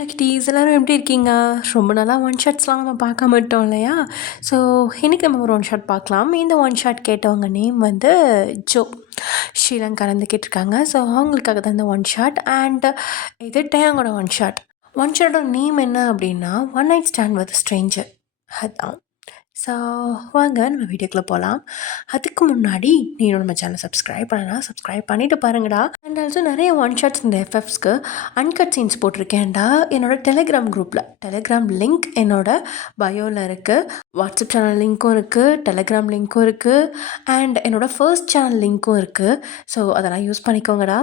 Hello kitties எல்லோரும் எப்படி இருக்கீங்க? ரொம்ப நாளாக ஒன் ஷாட்ஸ்லாம் நம்ம பார்க்க மாட்டோம் இல்லையா? ஸோ இன்றைக்கி நம்ம ஒரு ஒன் ஷாட் பார்க்கலாம். இந்த ஒன் ஷாட் கேட்டவங்க நேம் வந்து ஜோ ஸ்ரீலங்காலேருந்து கேட்டிருக்காங்க. ஸோ அவங்களுக்காக தான் இந்த ஒன் ஷாட். அண்ட் இது டேங்கோட ஒன் ஷாட். ஒன் ஷாட்டோட நேம் என்ன அப்படின்னா one night stand with Stranger. அதுதான். ஸோ வாங்க நம்ம வீடியோக்குள்ளே போகலாம். அதுக்கு முன்னாடி நீங்களும் நம்ம சேனல் சப்ஸ்கிரைப் பண்ணலாம், சப்ஸ்கிரைப் பண்ணிவிட்டு பாருங்கடா. அண்ட் ஆல்சோ நிறைய ஒன் ஷாட்ஸ் இந்த எஃப்எஃப்ஸ்க்கு அன்கட் சீன்ஸ் போட்டிருக்கேன்டா. என்னோடய டெலிகிராம் குரூப்பில் டெலிகிராம் லிங்க் என்னோடய பயோவில் இருக்குது. வாட்ஸ்அப் சேனல் லிங்க்கும் இருக்குது, டெலிகிராம் லிங்க்கும் இருக்குது, அண்ட் என்னோடய ஃபர்ஸ்ட் சேனல் லிங்க்கும் இருக்குது. ஸோ அதெல்லாம் யூஸ் பண்ணிக்கோங்கடா.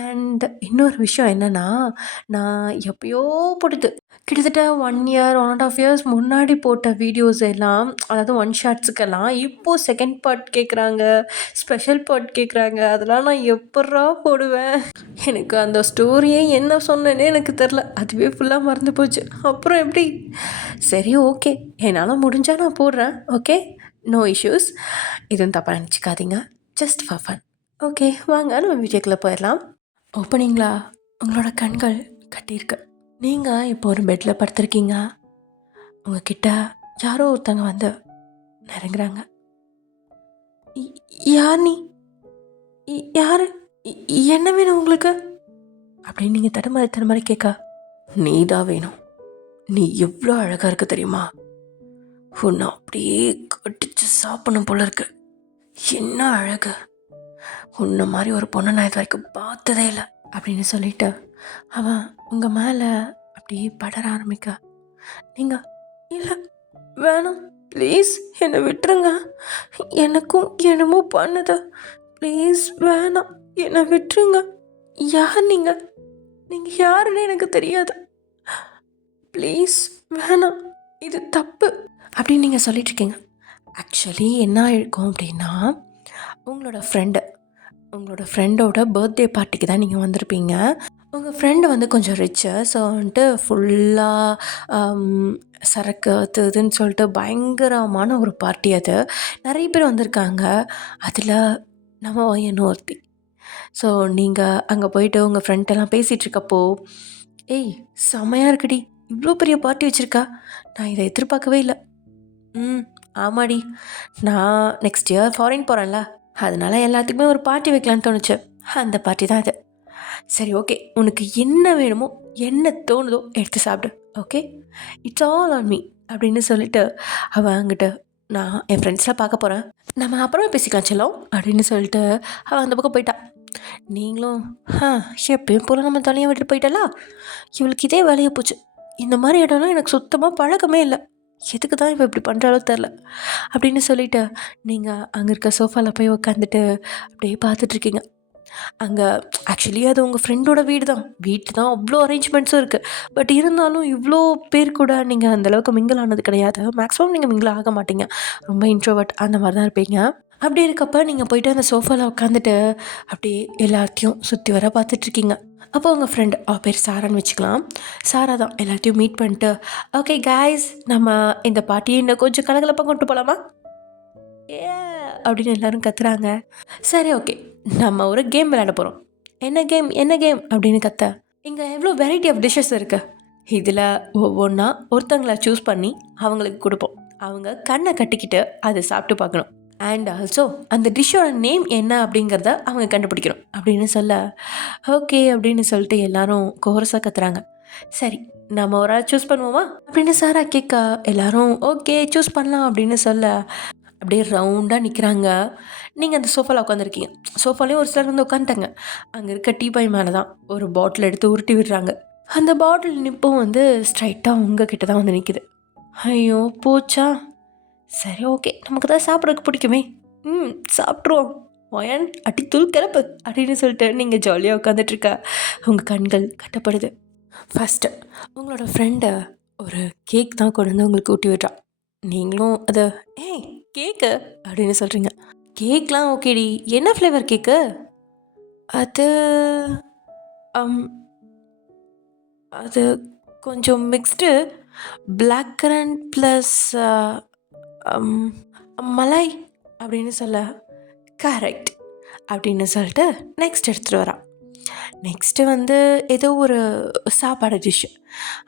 அண்ட் இன்னொரு விஷயம் என்னென்னா, நான் எப்போயோ போட்டுது கிட்டத்தட்ட 1 இயர் 1.5 இயர்ஸ் முன்னாடி போட்ட வீடியோஸ் எல்லாம், அதாவது ஒன் ஷாட்ஸுக்கெல்லாம் இப்போது செகண்ட் பார்ட் கேட்குறாங்க, ஸ்பெஷல் பார்ட் கேட்குறாங்க. அதெல்லாம் நான் எப்புட்றா போடுவேன்? எனக்கு அந்த ஸ்டோரியே என்ன சொன்னேன்னே எனக்கு தெரில. அதுவே ஃபுல்லாக மறந்து போச்சு. அப்புறம் எப்படி? சரி, ஓகே, என்னால் முடிஞ்சால் நான் போடுறேன். Okay, no issues. எதுவும் தப்பாக நினச்சிக்காதீங்க. Just for fun. ஓகே, வாங்க நம்ம வீடியோக்குள்ளே போயிடலாம். ஓப்பனிங்களா உங்களோட கண்கள் கட்டியிருக்கு. நீங்கள் இப்போ ஒரு பெட்டில் படுத்துருக்கீங்க. உங்ககிட்ட யாரோ ஒருத்தங்க வந்து நெருங்குறாங்க. யார் நீ? யார்? என்ன வேணும் உங்களுக்கு? அப்படின்னு நீங்கள் தடுமாறி கேட்க, நீ தான் வேணும். நீ எவ்வளோ அழகாக இருக்க தெரியுமா? உன்னை அப்படியே கட்டிச்சு சாப்பிடணும் போல இருக்கு. என்ன அழகு! உன்னை மாதிரி ஒரு பொண்ணை நான் இது வரைக்கும் பார்த்ததே இல்லை அப்படின்னு சொல்லிட்டு அவன் உங்கள் மேலே அப்படியே படர ஆரம்பிக்க, நீங்கள் இல்லை வேணாம் ப்ளீஸ் என்னை விட்டுருங்க, எனக்கும் என்னமோ பண்ணுது, ப்ளீஸ் வேணாம் என்னை விட்டுருங்க. யார் நீங்கள்? நீங்கள் யாருன்னு எனக்கு தெரியாது, ப்ளீஸ் வேணாம், இது தப்பு அப்படின்னு நீங்கள் சொல்லிட்டுருக்கீங்க. ஆக்சுவலி என்ன இருக்கும் அப்படின்னா, உங்களோட ஃப்ரெண்டோட பர்த்டே பார்ட்டிக்கு தான் நீங்கள் வந்திருப்பீங்க. உங்கள் ஃப்ரெண்டு வந்து கொஞ்சம் ரிச்சு. ஸோ வந்துட்டு ஃபுல்லாக சரக்கு அது இதுன்னு சொல்லிட்டு பயங்கரமான ஒரு பார்ட்டி அது. நிறைய பேர் வந்திருக்காங்க. அதில் நம்ம பையனும் ஒருத்தி. ஸோ நீங்கள் அங்கே போயிட்டு உங்கள் ஃப்ரெண்டெல்லாம் பேசிகிட்ருக்கப்போ, ஏய் செம்மையாக இருக்குடி, இவ்வளோ பெரிய பார்ட்டி வச்சுருக்கா, நான் இதை எதிர்பார்க்கவே இல்லை. ஆமாடி, நான் நெக்ஸ்ட் இயர் ஃபாரின் போகிறேன்ல, அதனால் எல்லாத்துக்குமே ஒரு பார்ட்டி வைக்கலான்னு தோணுச்சு. அந்த பார்ட்டி தான் அது. சரி, ஓகே, உனக்கு என்ன வேணுமோ என்ன தோணுதோ எடுத்து சாப்பிடு. Okay, it's all on me அப்படின்னு சொல்லிட்டு அவன் அங்கிட்ட, நான் என் ஃப்ரெண்ட்ஸ்லாம் பார்க்க போகிறேன், நம்ம அப்புறமே பேசிக்கலாம் செல்லம் அப்படின்னு சொல்லிட்டு அவன் அந்த பக்கம் போயிட்டான். நீங்களும் எப்பயும் போல நம்ம தலையை விட்டுட்டு போயிட்டலா, இவளுக்கு இதே வேலையை போச்சு. இந்த மாதிரி இடம்லாம் எனக்கு சுத்தமாக பழக்கமே இல்லை, எதுக்கு தான் இப்போ இப்படி பண்ணுறாலோ தெரில அப்படின்னு சொல்லிவிட்டு நீங்கள் அங்கே இருக்க சோஃபாவில் போய் உட்காந்துட்டு அப்படியே பார்த்துட்ருக்கீங்க. அங்கே ஆக்சுவலி அது உங்கள் ஃப்ரெண்டோட வீடு தான் அவ்வளோ அரேஞ்ச்மெண்ட்ஸும் இருக்குது. பட் இருந்தாலும் இவ்வளோ பேர் கூட நீங்கள் அந்தளவுக்கு மிங்கிள் ஆனது கிடையாது. மேக்ஸிமம் நீங்கள் மிங்கிள் ஆக மாட்டீங்க, ரொம்ப இன்ட்ரோவர்ட் அந்த மாதிரி தான் இருப்பீங்க. அப்படி இருக்கப்போ நீங்கள் போய்ட்டு அந்த சோஃபாவில் உட்காந்துட்டு அப்படியே எல்லாத்தையும் சுற்றி வர பார்த்துட்ருக்கீங்க. அப்போ உங்கள் ஃப்ரெண்டு பேர் சாரான்னு வச்சுக்கலாம். சாரா தான் எல்லாத்தையும் மீட் பண்ணிட்டு, ஓகே கைஸ், நம்ம இந்த பார்ட்டியை இன்னும் கொஞ்சம் கலகலப்பாக கொண்டு போகலாமா ஏ அப்படின்னு எல்லோரும் கத்துறாங்க. சரி, ஓகே, நம்ம ஒரு கேம் விளையாட போகிறோம். என்ன கேம் அப்படின்னு கத்த, இங்கே எவ்வளோ வெரைட்டி ஆஃப் டிஷ்ஷஸ் இருக்குது, இதில் ஒவ்வொன்றா ஒருத்தங்களை சூஸ் பண்ணி அவங்களுக்கு கொடுப்போம். அவங்க கண்ணை கட்டிக்கிட்டு அதை சாப்பிட்டு பார்க்கணும். அண்ட் ஆல்சோ அந்த டிஷ்ஷோட நேம் என்ன அப்படிங்கிறத அவங்க கண்டுபிடிக்கணும் அப்படின்னு சொல்ல, ஓகே அப்படின்னு சொல்லிட்டு எல்லாரும் கோரஸாக கத்துறாங்க. சரி, நம்ம ஒரு ஆள் சூஸ் பண்ணுவோமா அப்படின்னு சாரா கேட்க, எல்லாரும் ஓகே சூஸ் பண்ணலாம் அப்படின்னு சொல்ல அப்படியே ரவுண்டாக நிற்கிறாங்க. நீங்கள் அந்த சோஃபாவில் உட்காந்துருக்கீங்க. சோஃபாலேயும் ஒரு சிலர் வந்து உட்காந்துட்டாங்க. அங்கே இருக்க டீபாய் மேலே தான் ஒரு பாட்டில் எடுத்து உருட்டி விடுறாங்க. அந்த பாட்டில் நிப்பும் வந்து ஸ்ட்ரைட்டாக உங்கள் கிட்ட தான் வந்து நிற்கிது. ஐயோ போச்சா, சரி, ஓகே, நமக்கு தான் சாப்பிட்றதுக்கு பிடிக்குமே, சாப்பிட்ருவோம், ஒயன் அடித்தூள் கிளப்பு அப்படின்னு சொல்லிட்டு நீங்கள் ஜாலியாக உட்காந்துட்ருக்க. உங்கள் கண்கள் கட்டப்படுது. ஃபஸ்ட்டு உங்களோட ஃப்ரெண்டை ஒரு கேக் தான் கொண்டு வந்து உங்களுக்கு ஊட்டி விட்றான். நீங்களும் அதை ஏய் கேக்கு அப்படின்னு சொல்கிறீங்க. கேக்லாம் ஓகேடி, என்ன ஃப்ளேவர் கேக்கு? அது அது கொஞ்சம் mixed black currant plus malai அப்படின்னு சொல்ல, கரெக்ட் அப்படின்னு சொல்லிட்டு நெக்ஸ்ட் எடுத்துகிட்டு வரான். நெக்ஸ்ட்டு வந்து ஏதோ ஒரு சாப்பாடு டிஷ்ஷு.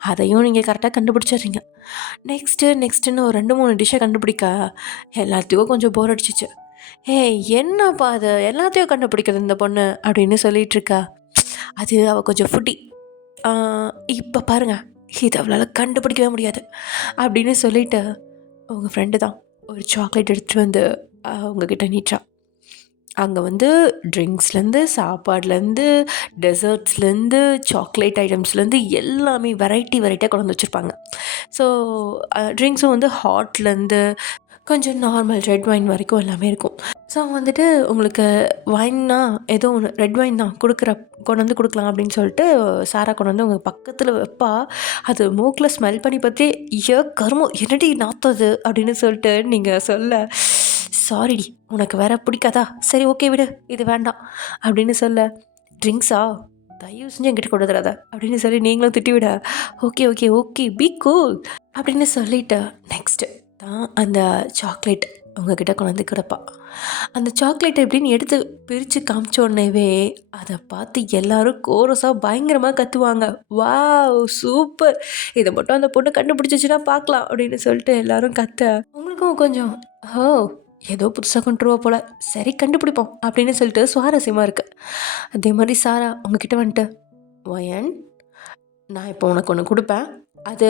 அதையும் நீங்க கரெக்ட்டா கண்டுபிடிச்சிடுறீங்க. நெக்ஸ்ட்டுன்னு ஒரு 2, 3 டிஷ்ஷ கண்டுபிடிக்க எல்லாத்துக்கும் கொஞ்சம் போர் அடிச்சிச்சு. "ஏய் என்னப்பா அது எல்லாத்தையும் கண்டுபிடிக்குது இந்த பொண்ணு" அப்படின்னு சொல்லிட்டுருக்கா. அது அவ கொஞ்சம் ஃபுட்டி. ஆ "இப்ப பாருங்க, இத அவளால கண்டுபிடிக்கவே முடியாது" அப்படின்னு சொல்லிட்டு உங்க ஃப்ரெண்டு தான் ஒரு சாக்லேட் எடுத்துட்டு வந்து உங்ககிட்ட நீட்டுறா. அங்கே வந்து ட்ரிங்க்ஸ்லேருந்து சாப்பாடுலேருந்து டெசர்ட்ஸ்லேருந்து சாக்லேட் ஐட்டம்ஸ்லேருந்து எல்லாமே வெரைட்டியாக கொண்டு வந்து வச்சுருப்பாங்க. ஸோ ட்ரிங்க்ஸும் வந்து ஹாட்லேருந்து கொஞ்சம் நார்மல் ரெட் ஒயின் வரைக்கும் எல்லாமே இருக்கும். ஸோ வந்துட்டு உங்களுக்கு ஒயின்னா ஏதோ ஒன்று ரெட் ஒயின் தான் கொண்டு வந்து கொடுக்கலாம் அப்படின்னு சொல்லிட்டு சாரா கொண்டு வந்து உங்கள் பக்கத்தில் வைப்பா. அது மூக்கில் ஸ்மெல் பண்ணி பார்த்தே கருமம் என்னடி நாத்தம் அது அப்படின்னு சொல்லிட்டு நீங்கள் சொல்ல, சாரிடி உனக்கு வேற பிடிக்காதா, சரி ஓகே விடு இது வேண்டாம் அப்படின்னு சொல்ல, ட்ரிங்க்ஸா தயவு செஞ்சு என்கிட்ட கொண்டு வந்துடாத அப்படின்னு சொல்லி நீங்களும் திட்டி விட, okay okay okay be cool அப்படின்னு சொல்லிட்டு நெக்ஸ்ட்டு தான் அந்த சாக்லேட் உங்ககிட்ட கொண்டு வந்து கிடப்பா. அந்த சாக்லேட்டை எப்படின்னு எடுத்து பிரித்து காமிச்ச உடனேவே அதை பார்த்து எல்லாரும் கோரஸாக பயங்கரமாக கத்துவாங்க. வாவ் சூப்பர், இதை மட்டும் அந்த பொண்ணு கண்டுபிடிச்சிச்சுன்னா பார்க்கலாம் அப்படின்னு சொல்லிட்டு எல்லாரும் கத்த உங்களுக்கும் கொஞ்சம் ஓ ஏதோ புதுசாக கொண்டுருவா போல, சரி கண்டுபிடிப்போம் அப்படின்னு சொல்லிட்டு சுவாரஸ்யமாக இருக்குது. அதே மாதிரி சாரா உங்ககிட்ட வந்துட்டு, வயன் நான் இப்போ உனக்கு ஒன்று கொடுப்பேன், அது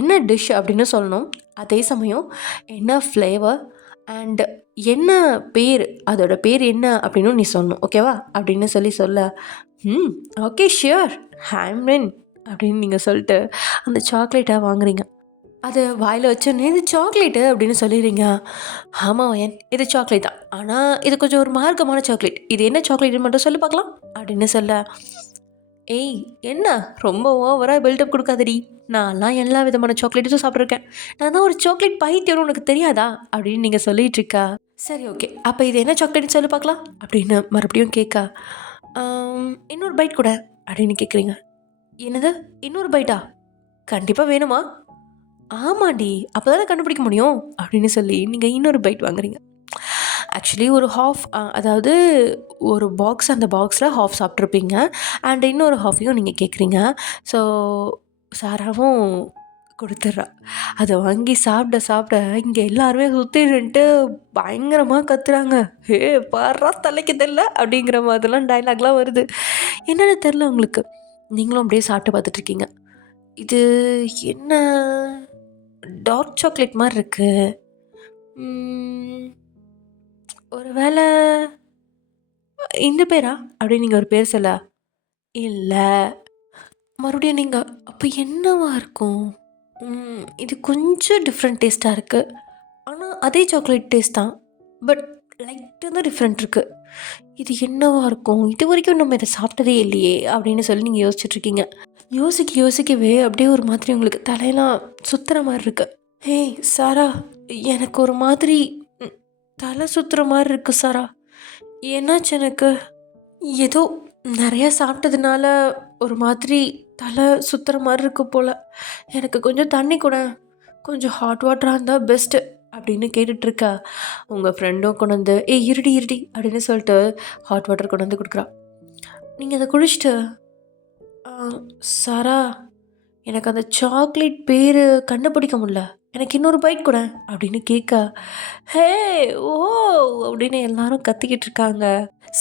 என்ன டிஷ் அப்படின்னு சொல்லணும், அதே சமயம் என்ன ஃப்ளேவர் அண்ட் என்ன பேர், அதோட பேர் என்ன அப்படின்னு நீ சொல்லணும் ஓகேவா அப்படின்னு சொல்ல, ஓகே ஷியோர் ஹேம்ரின் அப்படின்னு நீங்கள் சொல்லிட்டு அந்த சாக்லேட்டை வாங்குறீங்க. அது வாயில் வச்சோன்னே இது சாக்லேட்டு அப்படின்னு சொல்லிடுறீங்க. ஆமாம் வயன் இது சாக்லேட் தான், ஆனால் இது கொஞ்சம் ஒரு மார்க்கமான சாக்லேட், இது என்ன சாக்லேட்னு மட்டும் சொல்லி பார்க்கலாம் அப்படின்னு சொல்ல, ஏய் என்ன ரொம்ப ஓவராக பில்டப் கொடுக்காதடி, நான்லாம் எல்லா விதமான சாக்லேட்டும் சாப்பிட்ருக்கேன், நான் தான் ஒரு சாக்லேட் பைத்தியம்னு உனக்கு தெரியாதா அப்படின்னு நீங்கள் சொல்லிட்டு இருக்கா. சரி ஓகே அப்போ இது என்ன சாக்லேட்னு சொல்லி பார்க்கலாம் அப்படின்னு மறுபடியும் கேட்கா. இன்னொரு பைட் கூட அப்படின்னு கேட்குறீங்க. என்னது இன்னொரு பைட்டா, கண்டிப்பாக வேணுமா, ஆமாண்டி அப்போ தானே கண்டுபிடிக்க முடியும் அப்படின்னு சொல்லி நீங்கள் இன்னொரு பைட் வாங்குறீங்க. ஆக்சுவலி ஒரு ஹாஃப், அதாவது ஒரு பாக்ஸ், அந்த பாக்ஸில் ஹாஃப் சாப்பிட்ருப்பீங்க அண்ட் இன்னொரு ஹாஃபையும் நீங்கள் கேட்குறீங்க. ஸோ சாராவும் கொடுத்துட்றா. அதை வாங்கி சாப்பிட இங்கே எல்லாருமே சுற்றி நின்னுட்டு பயங்கரமாக கத்துறாங்க. "ஹே பார்றா தலைக்கு தெரியல" அப்படிங்கிற மாதிரிலாம் டைலாக்லாம் வருது. என்னென்னு தெரில உங்களுக்கு. நீங்களும் அப்படியே சாப்பிட்டு பார்த்துட்ருக்கீங்க. இது என்ன டார்க் சாக்லேட் மாதிரி இருக்கு, ஒரு வேளை இந்த பேரா அப்படின்னு நீங்கள் ஒரு பேர் சொல்ல, இல்லை மறுபடியும் நீங்கள் அப்போ என்னவா இருக்கும், இது கொஞ்சம் டிஃப்ரெண்ட் டேஸ்ட்டாக இருக்குது, ஆனால் அதே சாக்லேட் டேஸ்ட் தான், பட் லைட்டாக தான் டிஃப்ரெண்ட் இருக்குது, இது என்னவா இருக்கும், இது வரைக்கும் நம்ம இதை சாப்பிட்டதே இல்லையே அப்படின்னு சொல்லி நீங்கள் யோசிச்சுட்ருக்கீங்க. யோசிக்கவே அப்படியே ஒரு மாதிரி உங்களுக்கு தலையெல்லாம் சுற்றுற மாதிரி இருக்குது. ஏய் சாரா, எனக்கு ஒரு மாதிரி தலை சுற்றுற மாதிரி இருக்குது சாரா, என்னாச்சு எனக்கு, ஏதோ நிறையா சாப்பிட்டதுனால ஒரு மாதிரி தலை சுற்றுற மாதிரி இருக்கு போல், எனக்கு கொஞ்சம் தண்ணி கூட, கொஞ்சம் ஹாட் வாட்டராக இருந்தால் பெஸ்ட்டு அப்படின்னு கேட்டுட்ருக்கா. உங்கள் ஃப்ரெண்டும் கொண்டு வந்து ஏய் இருடி அப்படின்னு சொல்லிட்டு ஹாட் வாட்டர் கொண்டு வந்து கொடுக்குறா. நீங்கள் அதை குடிச்சிட்டு, சாரா எனக்கு அந்த சாக்லேட் பேர் கண்டுபிடிக்க முடியல, எனக்கு இன்னொரு பைட் கூட அப்படின்னு கேட்க, ஹே ஓ அப்படின்னு எல்லாரும் கத்திக்கிட்டு இருக்காங்க.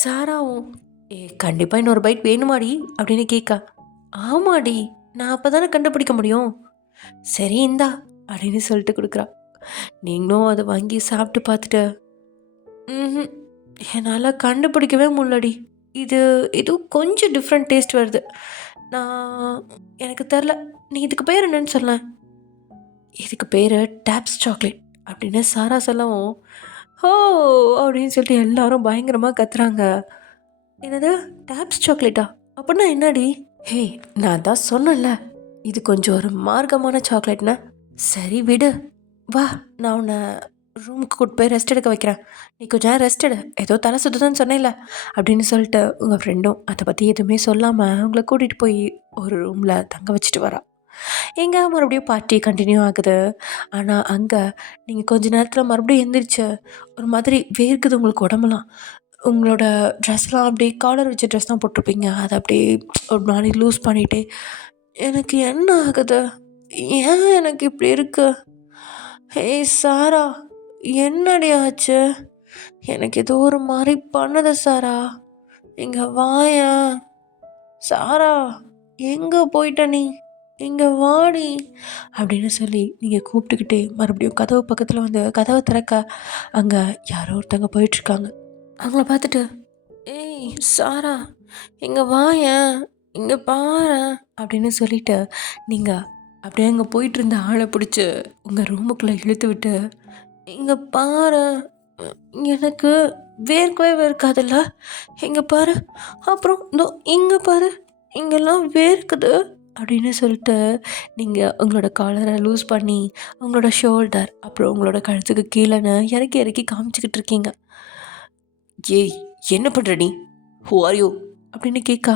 சாராவும் கண்டிப்பாக இன்னொரு பைட் வேணுமாடி அப்படின்னு கேட்க, ஆமாடி நான் அப்போ தானே கண்டுபிடிக்க முடியும், சரி இந்தா அப்படின்னு சொல்லிட்டு கொடுக்குறா. நீங்களும் அதை வாங்கி சாப்பிட்டு பார்த்துட்டு, என்னால் கண்டுபிடிக்கவே முடியலடி, இது எதுவும் கொஞ்சம் டிஃப்ரெண்ட் டேஸ்ட் வருது, நான் எனக்கு தெரில, நீ இதுக்கு பேர் என்னன்னு சொல்ல, இதுக்கு பேர் டேப்ஸ் சாக்லேட் அப்படின்னு சாரா சொல்லவும், ஹோ அப்படின்னு சொல்லிட்டு எல்லாரும் பயங்கரமாக கத்துறாங்க. என்னது டேப்ஸ் சாக்லேட்டா, அப்படின்னா என்னடி, ஹே நான் தான் சொன்னேன்ல இது கொஞ்சம் ஒரு மார்க்கமான சாக்லேட்னா, சரி விடு வா நான் உன்னை ரூமுக்கு கூட்டு போய் ரெஸ்ட் எடுக்க வைக்கிறேன், நீ கொஞ்சம் நேரம் ரெஸ்ட் எடு, ஏதோ தலை சுற்றுதான்னு சொன்னேன்ல அப்படின்னு சொல்லிட்டு உங்கள் ஃப்ரெண்டும் அதை பற்றி எதுவுமே சொல்லாமல் உங்களை கூட்டிகிட்டு போய் ஒரு ரூமில் தங்க வச்சுட்டு வரா. எங்கே மறுபடியும் பார்ட்டி கண்டினியூ ஆகுது. ஆனால் அங்கே நீங்கள் கொஞ்ச நேரத்தில் மறுபடியும் எந்திரிச்சு ஒரு மாதிரி வேர்க்குது உங்களுக்கு உடம்புலாம், உங்களோட ட்ரெஸ்லாம் அப்படியே காலர் வச்ச ட்ரெஸ் தான் போட்டிருப்பீங்க. அத அப்படியே ஒரு மாரி லூஸ் பண்ணிட்டு, "எனக்கு என்ன ஆகுது? ஏன் எனக்கு இப்படி இருக்கு? ஏய் சாரா! என்னடி ஆச்சு? எனக்கு ஏதோ ஒரு மாரி பண்ணுது சாரா. இங்க வாயேன். சாரா! எங்க போயிட்ட நீ? இங்க வாடி!" அப்படின்னு சொல்லி நீங்க கூப்பிட்டுக்கிட்டே மறுபடியும் கதவு பக்கத்துல வந்து கதவ திறக்க, அங்க யாரோ ஒருத்தவங்க போயிட்டுருக்காங்க. அவங்கள பார்த்துட்டு, "ஏய் சாரா! இங்க வாயேன், இங்க பாரேன்" அப்படின்னு சொல்லிட்டு, நீங்க அப்படியே அங்க போயிட்டுருந்த ஆள பிடிச்சு உங்க ரூமுக்குள்ள இழுத்து விட்டு, "இங்க பாரேன், எனக்கு வேர்க்கவே வேர்க்காதுல்ல? இங்க பாரு, அப்புறம் இதோ இங்க பாரு, இங்கெல்லாம் வேர்க்குது" அப்படின்னு சொல்லிட்டு, நீங்க உங்களோட காலர லூஸ் பண்ணி, உங்களோட ஷோல்டர், அப்புறம் உங்களோட கழுத்துக்கு கீழன்னு இறக்கி இறக்கி காமிச்சுக்கிட்டு இருக்கீங்க. "ஏய் என்ன பண்ற நீ? Who are you?" அப்படின்னு கேட்கா.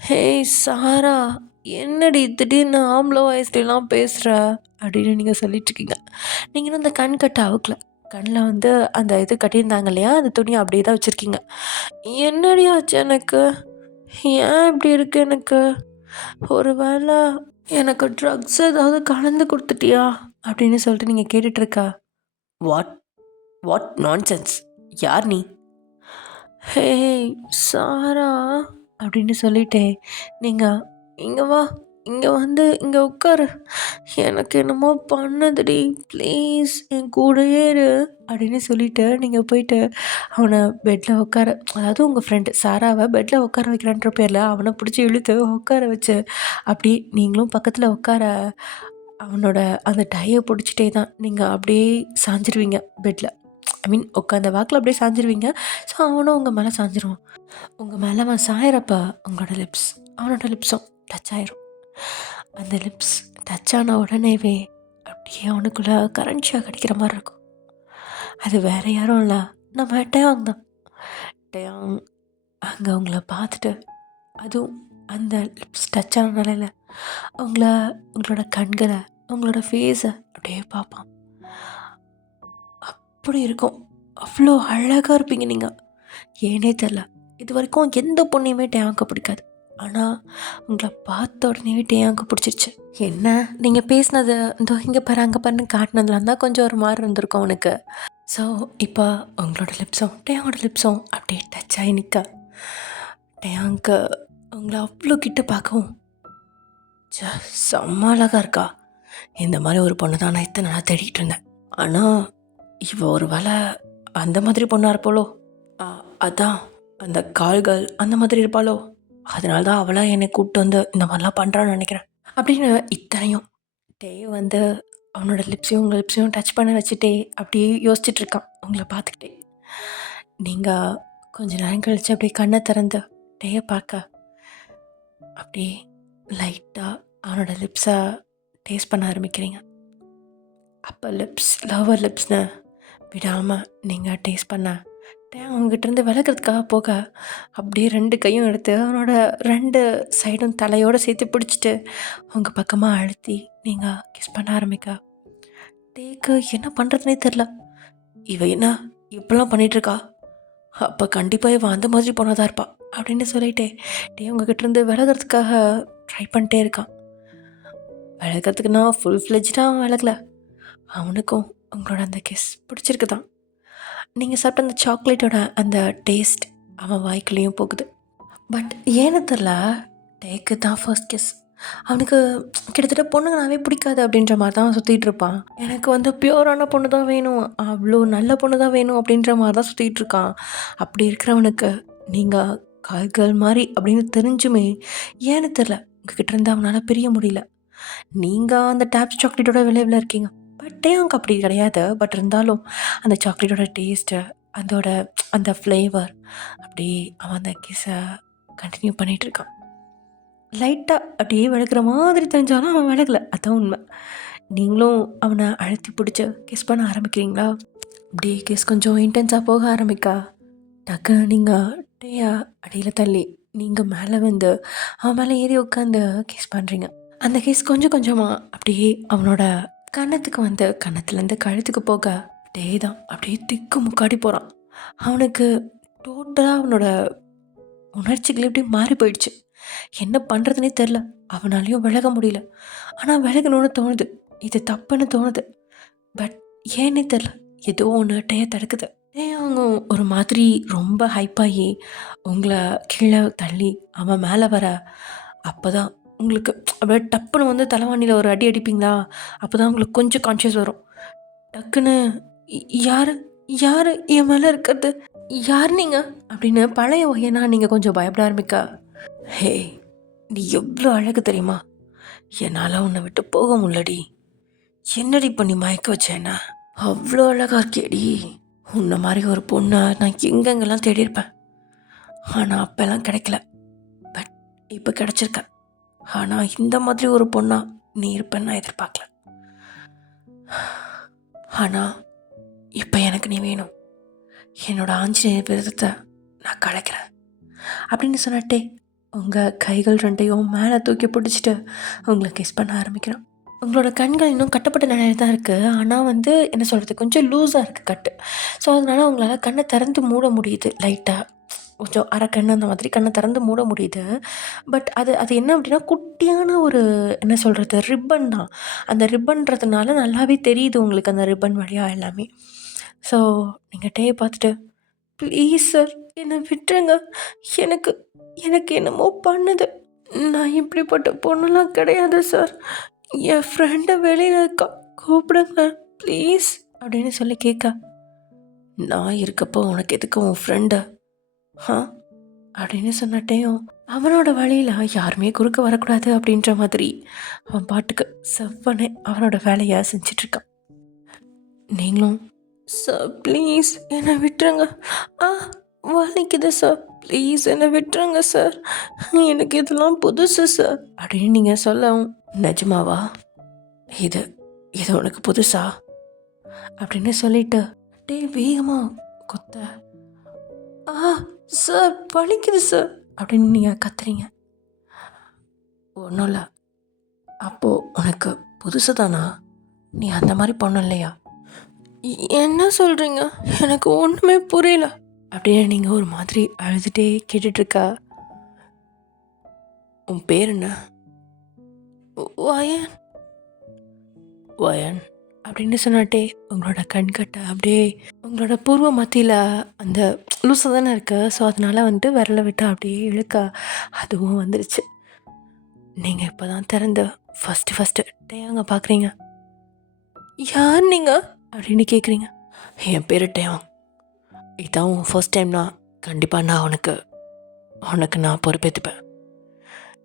"ஹேய் சாரா! என்னடி திடீர்னு ஆம்பள வாய்ஸ்லலாம் பேசுற?" அப்படின்னு நீங்க சொல்லிட்டுருக்கீங்க. நீங்க இன்னும் அந்த கண் கட்ட அவுக்கல. கண்ல வந்து அந்த இது கட்டியிருந்தாங்க இல்லையா? அந்த துணிய அப்படியே தான் வச்சிருக்கீங்க. "என்னடி ஆச்சு எனக்கு? ஏன் இப்படி இருக்கு எனக்கு? ஒரு வேள எனக்கு ட்ரக்ஸ் ஏதாவது கலந்து குடுத்துட்டியா?" அப்படின்னு சொல்லிட்டு நீங்க கேட்டுட்டுருக்க. "வாட்? What nonsense? யார் நீ?" "ஹேய் சாரா" அப்படின்னு சொல்லிட்டு, "நீங்க இங்க வா, இங்க வந்து இங்க உட்காரு. எனக்கு என்னமோ பண்ணுதுடி. ப்ளீஸ் என் கூடயே இரு" அப்படின்னு சொல்லிட்டு, நீங்க போயிட்டு அவன பெட்ல உட்கார அதாவது உங்க ஃப்ரெண்டு சாராவ பெட்ல உட்கார வைக்கிறேன்ற பேர்ல அவன பிடிச்சி இழுத்து உட்கார வச்சு, அப்படியே நீங்களும் பக்கத்துல உட்கார, அவனோட அந்த டைய பிடிச்சிட்டே தான் நீங்க அப்படியே சாஞ்சிருவீங்க பெட்ல. ஐ மீன் உட்காந்த வாக்குல அப்படியே சாஞ்சிருவீங்க. ஸோ அவனும் உங்க மேல சாஞ்சிருவான். உங்க மேல அவன் சாயறப்ப உங்களோட லிப்ஸ் அவனோட லிப்ஸும் டச் ஆயிரும். அந்த லிப்ஸ் டச் ஆன உடனேவே அப்படியே அவனுக்குள்ள கரண்ட் ஷாக் அடிக்கிற மாரி இருக்கும். அது வேற யாரும் இல்ல, நம்ம டேவாங் தான். டேயாங் அங்க உங்கள பார்த்துட்டு, அதுவும் அந்த லிப்ஸ் டச் ஆன நிலையில உங்கள உங்களோட கண்கள, உங்களோட ஃபேஸ அப்படியே பார்ப்பான். அப்படி இருக்கும். அவ்ளோ அழகா இருப்பீங்க நீங்க. ஏன்னே தெரில. இதுவரைக்கும் எந்த பொண்ணையுமே டேயாங்க்கு பிடிக்காது. ஆனா, உங்கள பார்த்த உடனேவே டேயாங்க்கு பிடிச்சிருச்சு. என்ன நீங்க பேசினது, "இதோ இங்க பாரு, அங்க பாருன்னு" காட்டுனதுலாம் தான் கொஞ்சம் ஒரு மாரி இருந்திருக்கும் அவனுக்கு. ஸோ, இப்ப உங்களோட லிப்ஸும், டேயாங்கோட லிப்ஸும் அப்படியே டச் ஆயி நிக்க, டேயாங்க்கு உங்கள அவ்ளோ கிட்ட பார்க்கவும், ச்சே! செம்ம அழகா இருக்கா. இந்த மாரி ஒரு பொண்ணு தான் நான் இத்தன நாளா தேடிட்டு இருந்தேன். ஆனா, இவ ஒரு வேள அந்த மாதிரி பொண்ணா இருப்பாளோ? அ அதான் அந்த கால்கள் அந்த மாதிரி இருப்பாளோ? அதனால தான் அவளா என்னை கூப்பிட்டு வந்து இந்த மாரிலாம் பண்றான்னு நெனைக்கிறேன். அப்படின்னு இத்தனையும் டேய் வந்து அவனோட லிப்ஸையும், உங்க லிப்ஸையும் டச் பண்ண வச்சுட்டே அப்படியே யோசிச்சுட்டு இருக்கான். உங்கள பார்த்துக்கிட்டே. நீங்க கொஞ்ச நேரம் கழிச்சு அப்படியே கண்ண திறந்து டேய பார்க்க, அப்படியே லைட்டா அவனோட லிப்ஸ டேஸ்ட் பண்ண ஆரம்பிக்கிறீங்க. அப்ப லிப்ஸ் லவர் லிப்ஸ்ன்னு விடாம நீங்க டேஸ்ட் பண்ண, அவங்ககிட்டருந்து விலகுறதுக்காக போக, அப்படியே 2 கையும் எடுத்து அவனோட 2 சைடும் தலையோட சேர்த்து பிடிச்சிட்டு, உங்க பக்கமா அழுத்தி நீங்க கிஸ் பண்ண ஆரம்பிக்க, டேக்கு என்ன பண்றதுன்னே தெரில. இவ என்ன இப்படிலாம் பண்ணிட்டுருக்கா? அப்ப கண்டிப்பா இவ அந்த மாதிரி பொண்ணா தான் இருப்பா. அப்படின்னு சொல்லிட்டு, உங்ககிட்டருந்து விலகுறதுக்காக ட்ரை பண்ணிட்டே இருக்கான். விலகுறதுக்குன்னா ஃபுல் ஃப்ளெட்ஜ்டா அவன் விலகல. அவனுக்கும் உங்களோட அந்த கிஸ் பிடிச்சிருக்கு தான். நீங்க சாப்பிட்ட அந்த சாக்லேட்டோட அந்த டேஸ்ட் அவன் வாய்க்குள்ளேயும் போகுது. பட் ஏன்னு தெரில, டேக்கு தான் ஃபர்ஸ்ட் கிஸ். அவனுக்கு கிட்டத்தட்ட பொண்ணுங்கனாவே பிடிக்காது அப்படின்ற மாரி தான் சுத்திட்டு இருப்பான். எனக்கு வந்து பியூரான பொண்ணு தான் வேணும், அவ்வளோ நல்ல பொண்ணு தான் வேணும் அப்படின்ற மாரி தான் சுத்திட்டு இருக்கான். அப்படி இருக்கிறவனுக்கு நீங்க கால்கள் மாரி அப்படின்னு தெரிஞ்சுமே, ஏன்னு தெரில உங்ககிட்ட இருந்து அவனால பிரிய முடியல. நீங்க அந்த டாப்ஸ் சாக்லேட்டோட விளைவுல இருக்கீங்க. பட் டேயாங்க் அப்படி கிடையாது. பட் இருந்தாலும் அந்த சாக்லேட்டோட டேஸ்ட்டு, அதோட அந்த ஃப்ளேவர் அப்படியே அவன் அந்த கிஸ்ஸ கன்டின்யூ பண்ணிகிட்ருக்கான். லைட்டா அப்படியே விலகுற மாதிரி தெரிஞ்சாலும் அவன் விலகல. அதான் உண்மை. நீங்களும் அவன அழுத்தி பிடிச்சு கிஸ் பண்ண ஆரம்பிக்கிறீங்களா? அப்படியே கிஸ் கொஞ்சம் இன்டென்ஸா போக ஆரம்பிக்க, டக்குனு நீங்க டேயா அடியில தள்ளி, நீங்க மேல வந்து அவன் மேல ஏறி உட்காந்து கிஸ் பண்றீங்க. அந்த கிஸ் கொஞ்சம் கொஞ்சமா அப்படியே அவனோட கன்னத்துக்கு வந்து கன்னத்துலேருந்து கழுத்துக்கு போக, டே தான் அப்படியே திக்கு முக்காடி போகிறான். அவனுக்கு டோட்டலாக அவனோட உணர்ச்சிகள் எப்படி மாறி போயிடுச்சு. என்ன பண்ணுறதுனே தெரில. அவனாலையும் விலக முடியல. ஆனால் விலகணும்னு தோணுது. இது தப்புன்னு தோணுது. பட் ஏன்னே தெரில. ஏதோ ஒன்று டேய தடுக்குது. அவங்க ஒரு மாதிரி ரொம்ப ஹைப்பாகி உங்களை கீழே தள்ளி அவன் மேலே வர அப்போ தான் உங்களுக்கு அப்படியே டப்புன்னு வந்து தலைவாணியில் ஒரு அடி அடிப்பீங்களா? அப்போ தான் உங்களுக்கு கொஞ்சம் கான்ஷியஸ் வரும். டக்குன்னு யார் யார் என் மேலே இருக்கிறது? யார் நீங்க? அப்படின்னு பழைய ஒய்யனா நீங்கள் கொஞ்சம் பயப்பட ஆரம்பிக்க, ஹே நீ எவ்வளோ அழகு தெரியுமா? என்னால் உன்னை விட்டு போக முடியலடி. என்னடி பண்ணி மயக்க வச்சேன்னா அவ்வளோ அழகா இருக்கியடி. உன்னை மாதிரி ஒரு பொண்ணை நான் எங்கெங்கெல்லாம் தேடியிருப்பேன். ஆனால் அப்போல்லாம் கிடைக்கல. பட் இப்போ கிடச்சிருக்க. ஆனால் இந்த மாதிரி ஒரு பொண்ணா நீ இருப்பேன்னு நான் எதிர்பார்க்கல. ஆனால் இப்போ எனக்கு நீ வேணும். என்னோட ஆஞ்சநேயர் விரதத்தை நான் கலைக்கிறேன் அப்படின்னு சொன்னட்டே உங்கள் கைகள் ரெண்டையும் மேலே தூக்கி பிடிச்சிட்டு உங்களை கிஸ் பண்ண ஆரம்பிக்கிறான். உங்களோட கண்கள் இன்னும் கட்டப்பட்ட நிலையில் தான் இருக்குது. ஆனால் வந்து என்ன சொல்கிறது, கொஞ்சம் லூஸாக இருக்குது கட்டு. ஸோ அதனால் உங்களால் கண்ணை திறந்து மூட முடியுது. லைட்டாக கொஞ்சம் அரை கண் அந்த மாதிரி கண்ணை திறந்து மூட முடியுது. பட் அது அது என்ன அப்படின்னா குட்டியான ஒரு என்ன சொல்கிறது ரிப்பன் தான். அந்த ரிப்பன்றதுனால நல்லாவே தெரியுது உங்களுக்கு அந்த ரிப்பன் வழியாக எல்லாமே. ஸோ நீங்கள் டேயை பார்த்துட்டு, ப்ளீஸ் சார் என்னை விட்டுருங்க. எனக்கு எனக்கு என்னமோ பண்ணுது. நான் இப்படிப்பட்ட பொண்ணுலாம் கிடையாது சார். என் ஃப்ரெண்டை வெளியில் இருக்கா, கூப்பிடுங்க ப்ளீஸ் அப்படின்னு சொல்லி கேட்க, நான் இருக்கப்போ உனக்கு எதுக்கு உன் ஃப்ரெண்டை அப்படின்னு சொன்னட்டையும் அவனோட வழியில் யாருமே குறுக்க வரக்கூடாது அப்படின்ற மாதிரி அவன் பாட்டுக்கு செவ்வனே அவனோட வேலையை செஞ்சிட்ருக்கான். நீங்களும் சார் ப்ளீஸ் என்னை விட்டுருங்க, வலிக்குது சார், ப்ளீஸ் என்னை விட்டுருங்க சார், எனக்கு இதெல்லாம் புதுசு சார் அப்படின்னு நீங்கள் சொல்லவும், நிஜமாவா இது இது உனக்கு புதுசா அப்படின்னு சொல்லிட்டு டே வேகமாக கொத்த, சார் வலிக்குது சார் அப்படின்னு நீங்கள் கத்துறீங்க. ஒன்றும் இல்லை, அப்போது உனக்கு புதுசு தானா? நீ அந்த மாதிரி பொண்ணு இல்லையா? என்ன சொல்கிறீங்க? எனக்கு ஒன்றுமே புரியல அப்படின்னு நீங்கள் ஒரு மாதிரி அழுதுகிட்டே கேட்டுட்ருக்கா. உன் பேர் என்ன? வயன். வயன் அப்படின்னு சொன்னாட்டே உங்களோட கண்கட்டை அப்படியே உங்களோட பூர்வ மத்தியில் அந்த லூஸாக தானே இருக்கு. ஸோ அதனால் வந்துட்டு விரலை விட்டு அப்படியே இழுக்க அதுவும் வந்துருச்சு. நீங்கள் இப்போ தான் திறந்து ஃபஸ்ட்டு டேயாங்க பார்க்குறீங்க. யார் நீங்கள் அப்படின்னு கேட்குறீங்க. என் பேர் டேயாங். இதான் உன் ஃபர்ஸ்ட் டைம்னா கண்டிப்பாக நான் உனக்கு நான் பொறுப்பேற்றுப்பேன்.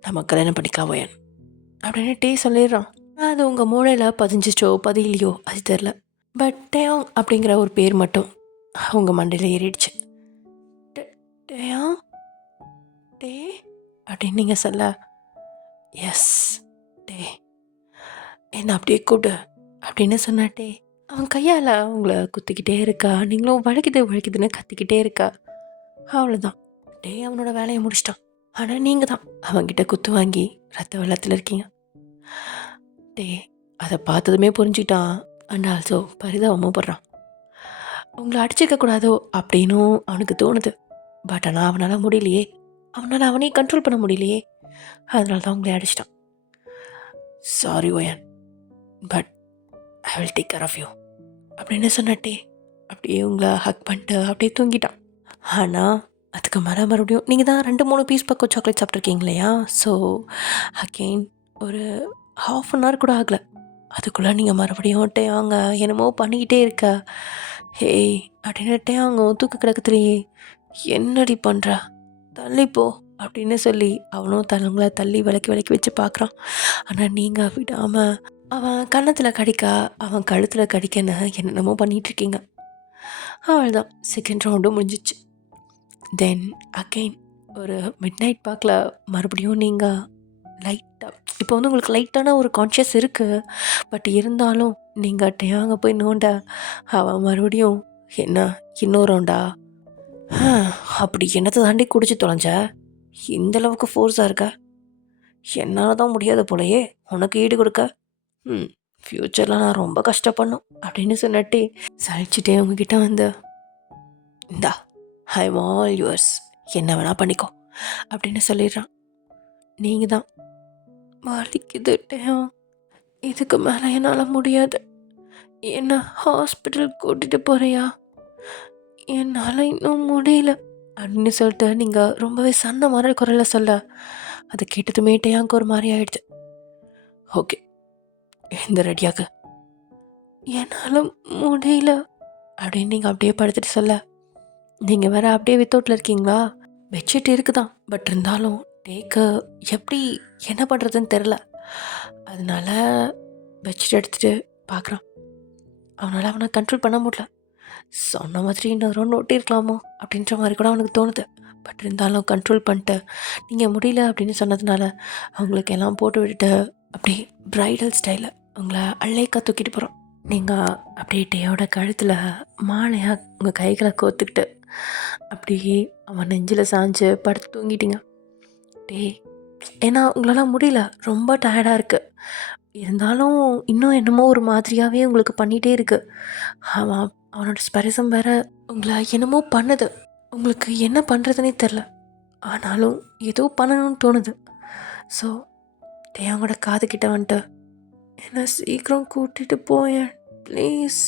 நம்ம கல்யாணம் பண்ணிக்கா வயன் அப்படின்னு டே சொல்லிடுறான். அது உங்கள் மூளையில் பதிஞ்சிச்சோ பதிலையோ அது தெரில. பட் டேயாங் அப்படிங்கிற ஒரு பேர் மட்டும் உங்கள் மண்டையில் ஏறிடுச்சு. டேயாங் டே அப்படின்னு நீங்கள் சொல்ல, எஸ் டே என்ன அப்படியே கூப்பிடு அப்படின்னு சொன்னாட்டே அவன் கையால் உங்களை குத்திக்கிட்டே இருக்கா. நீங்களும் வலிக்குதுன்னு கத்திக்கிட்டே இருக்கா. அவ்வளோதான், டே அவனோட வேலையை முடிச்சிட்டான். ஆனால் நீங்கள் தான் அவன்கிட்ட குத்து வாங்கி ரத்த வெள்ளத்தில் இருக்கீங்க. டே அதை பார்த்ததுமே புரிஞ்சுக்கிட்டான். And also பரிதாபமும் படுறான். உங்களை அடிச்சிருக்கக்கூடாதோ அப்படின்னும் அவனுக்கு தோணுது. பட் ஆனால் அவனால் முடியலையே, அவனால் அவனையும் கண்ட்ரோல் பண்ண முடியலையே, அதனால தான் உங்களை அடிச்சிட்டான். Sorry Wayne, but I will take care of you அப்படின்னு சொன்னாட்டே அப்படியே உங்களை ஹக் பண்ணிட்டு அப்படியே தூங்கிட்டான். ஆனால் அதுக்கு மறுபடியும் நீங்கள் தான் 2-3 பீஸ் பக்கம் சாக்லேட் சாப்பிட்ருக்கீங்க இல்லையா? ஸோ அகெயின் ஒரு 1/2 hour கூட ஆகலை. அதுக்குள்ளே நீங்கள் மறுபடியும் டேயாங்க என்னமோ பண்ணிக்கிட்டே இருக்க. ஹேய் அப்படின்னு டேயாங்க தூக்க கிடக்குதுலையே, என்னடி பண்ணுற, தள்ளிப்போ அப்படின்னு சொல்லி அவனும் உங்களை தள்ளி விலக்கி வச்சு பார்க்குறான். ஆனால் நீங்கள் விடாமல் அவன் கன்னத்தில் கடிக்க அவன் கழுத்தில் கடிக்கன்னு என்னென்னமோ பண்ணிகிட்ருக்கீங்க. அவள்தான் செகண்ட் ரவுண்டும் முடிஞ்சிச்சு. தென் அகெயின் ஒரு மிட் நைட் பார்க்கில் மறுபடியும் நீங்கள் லைட்டாக இப்போ வந்து உங்களுக்கு லைட்டான ஒரு கான்ஷியஸ் இருக்குது. பட் இருந்தாலும் நீங்கள் டேயாங்க போய் நோண்ட அவன் மறுபடியும் என்ன இன்னொரு ரவுண்டா, அப்படி என்னத்தை தாண்டி குடிச்சு தொலைஞ்ச, இந்தளவுக்கு ஃபோர்ஸாக இருக்க, என்னால் தான் முடியாத போலையே உனக்கு ஈடு கொடுக்க, ஃப்யூச்சரில் நான் ரொம்ப கஷ்டப்படணும் அப்படின்னு சொன்னட்டே சளிச்சுட்டே உங்ககிட்ட வந்து இந்தா ஐ எம் ஆல் யுவர்ஸ், என்ன வேணால் பண்ணிக்கோ அப்படின்னு சொல்லிடுறான். நீங்கள் தான் வலிக்குது டேம், இதுக்கு மேலே என்னால் முடியாது, என்ன ஹாஸ்பிட்டல் கூட்டிகிட்டு போகிறியா, என்னால் இன்னும் முடியல அப்படின்னு சொல்லிட்டு நீங்கள் ரொம்பவே சண்டை மாதிரி குரலில் சொல்ல, அதை கேட்டதுமே டேயாங்க்கு ஒரு மாதிரி ஆயிடுது. ஓகே, இந்த ரெடியாக என்னால் முடியல அப்படின்னு நீங்கள் அப்படியே படுத்துட்டு சொல்ல, நீங்கள் வேறு அப்படியே வித்தவுட்டில் இருக்கீங்களா, பெட்ஷீட் இருக்குதான், பட் இருந்தாலும் டேக்கு எப்படி என்ன பண்ணுறதுன்னு தெரில, அதனால பெட்ஷீட் எடுத்துகிட்டு பார்க்குறான். அவனால் அவனை கண்ட்ரோல் பண்ண முடியல. சொன்ன மாதிரி இன்னொரு ஒட்டியிருக்கலாமோ அப்படின்ற மாதிரி கூட அவனுக்கு தோணுது. பட் இருந்தாலும் கண்ட்ரோல் பண்ணிட்டு நீங்கள் முடியல அப்படின்னு சொன்னதுனால அவங்களுக்கு எல்லாம் போட்டு விட்டுட்டு அப்படியே ப்ரைடல் ஸ்டைலில் உங்களை அள்ளைக்கா தூக்கிட்டு போகிறோம். நீங்கள் அப்படியே டேயோட கழுத்தில் மாலையாக உங்கள் கைகளை கோத்துக்கிட்டு அப்படியே அவன் நெஞ்சில் சாஞ்சு படுத்து தூங்கிட்டீங்க. டே, ஏன்னா உங்களால் முடியல, ரொம்ப டயர்டாக இருக்குது, இருந்தாலும் இன்னும் என்னமோ ஒரு மாதிரியாகவே உங்களுக்கு பண்ணிகிட்டே இருக்குது. அவனோட ஸ்பரிசம் வேற உங்களை என்னமோ பண்ணுது, உங்களுக்கு என்ன பண்ணுறதுனே தெரில, ஆனாலும் ஏதோ பண்ணணும்னு தோணுது. ஸோ டே அவங்களோட காதுகிட்ட வந்துட்டு என்னை சீக்கிரம் கூட்டிகிட்டு போயேன் ப்ளீஸ்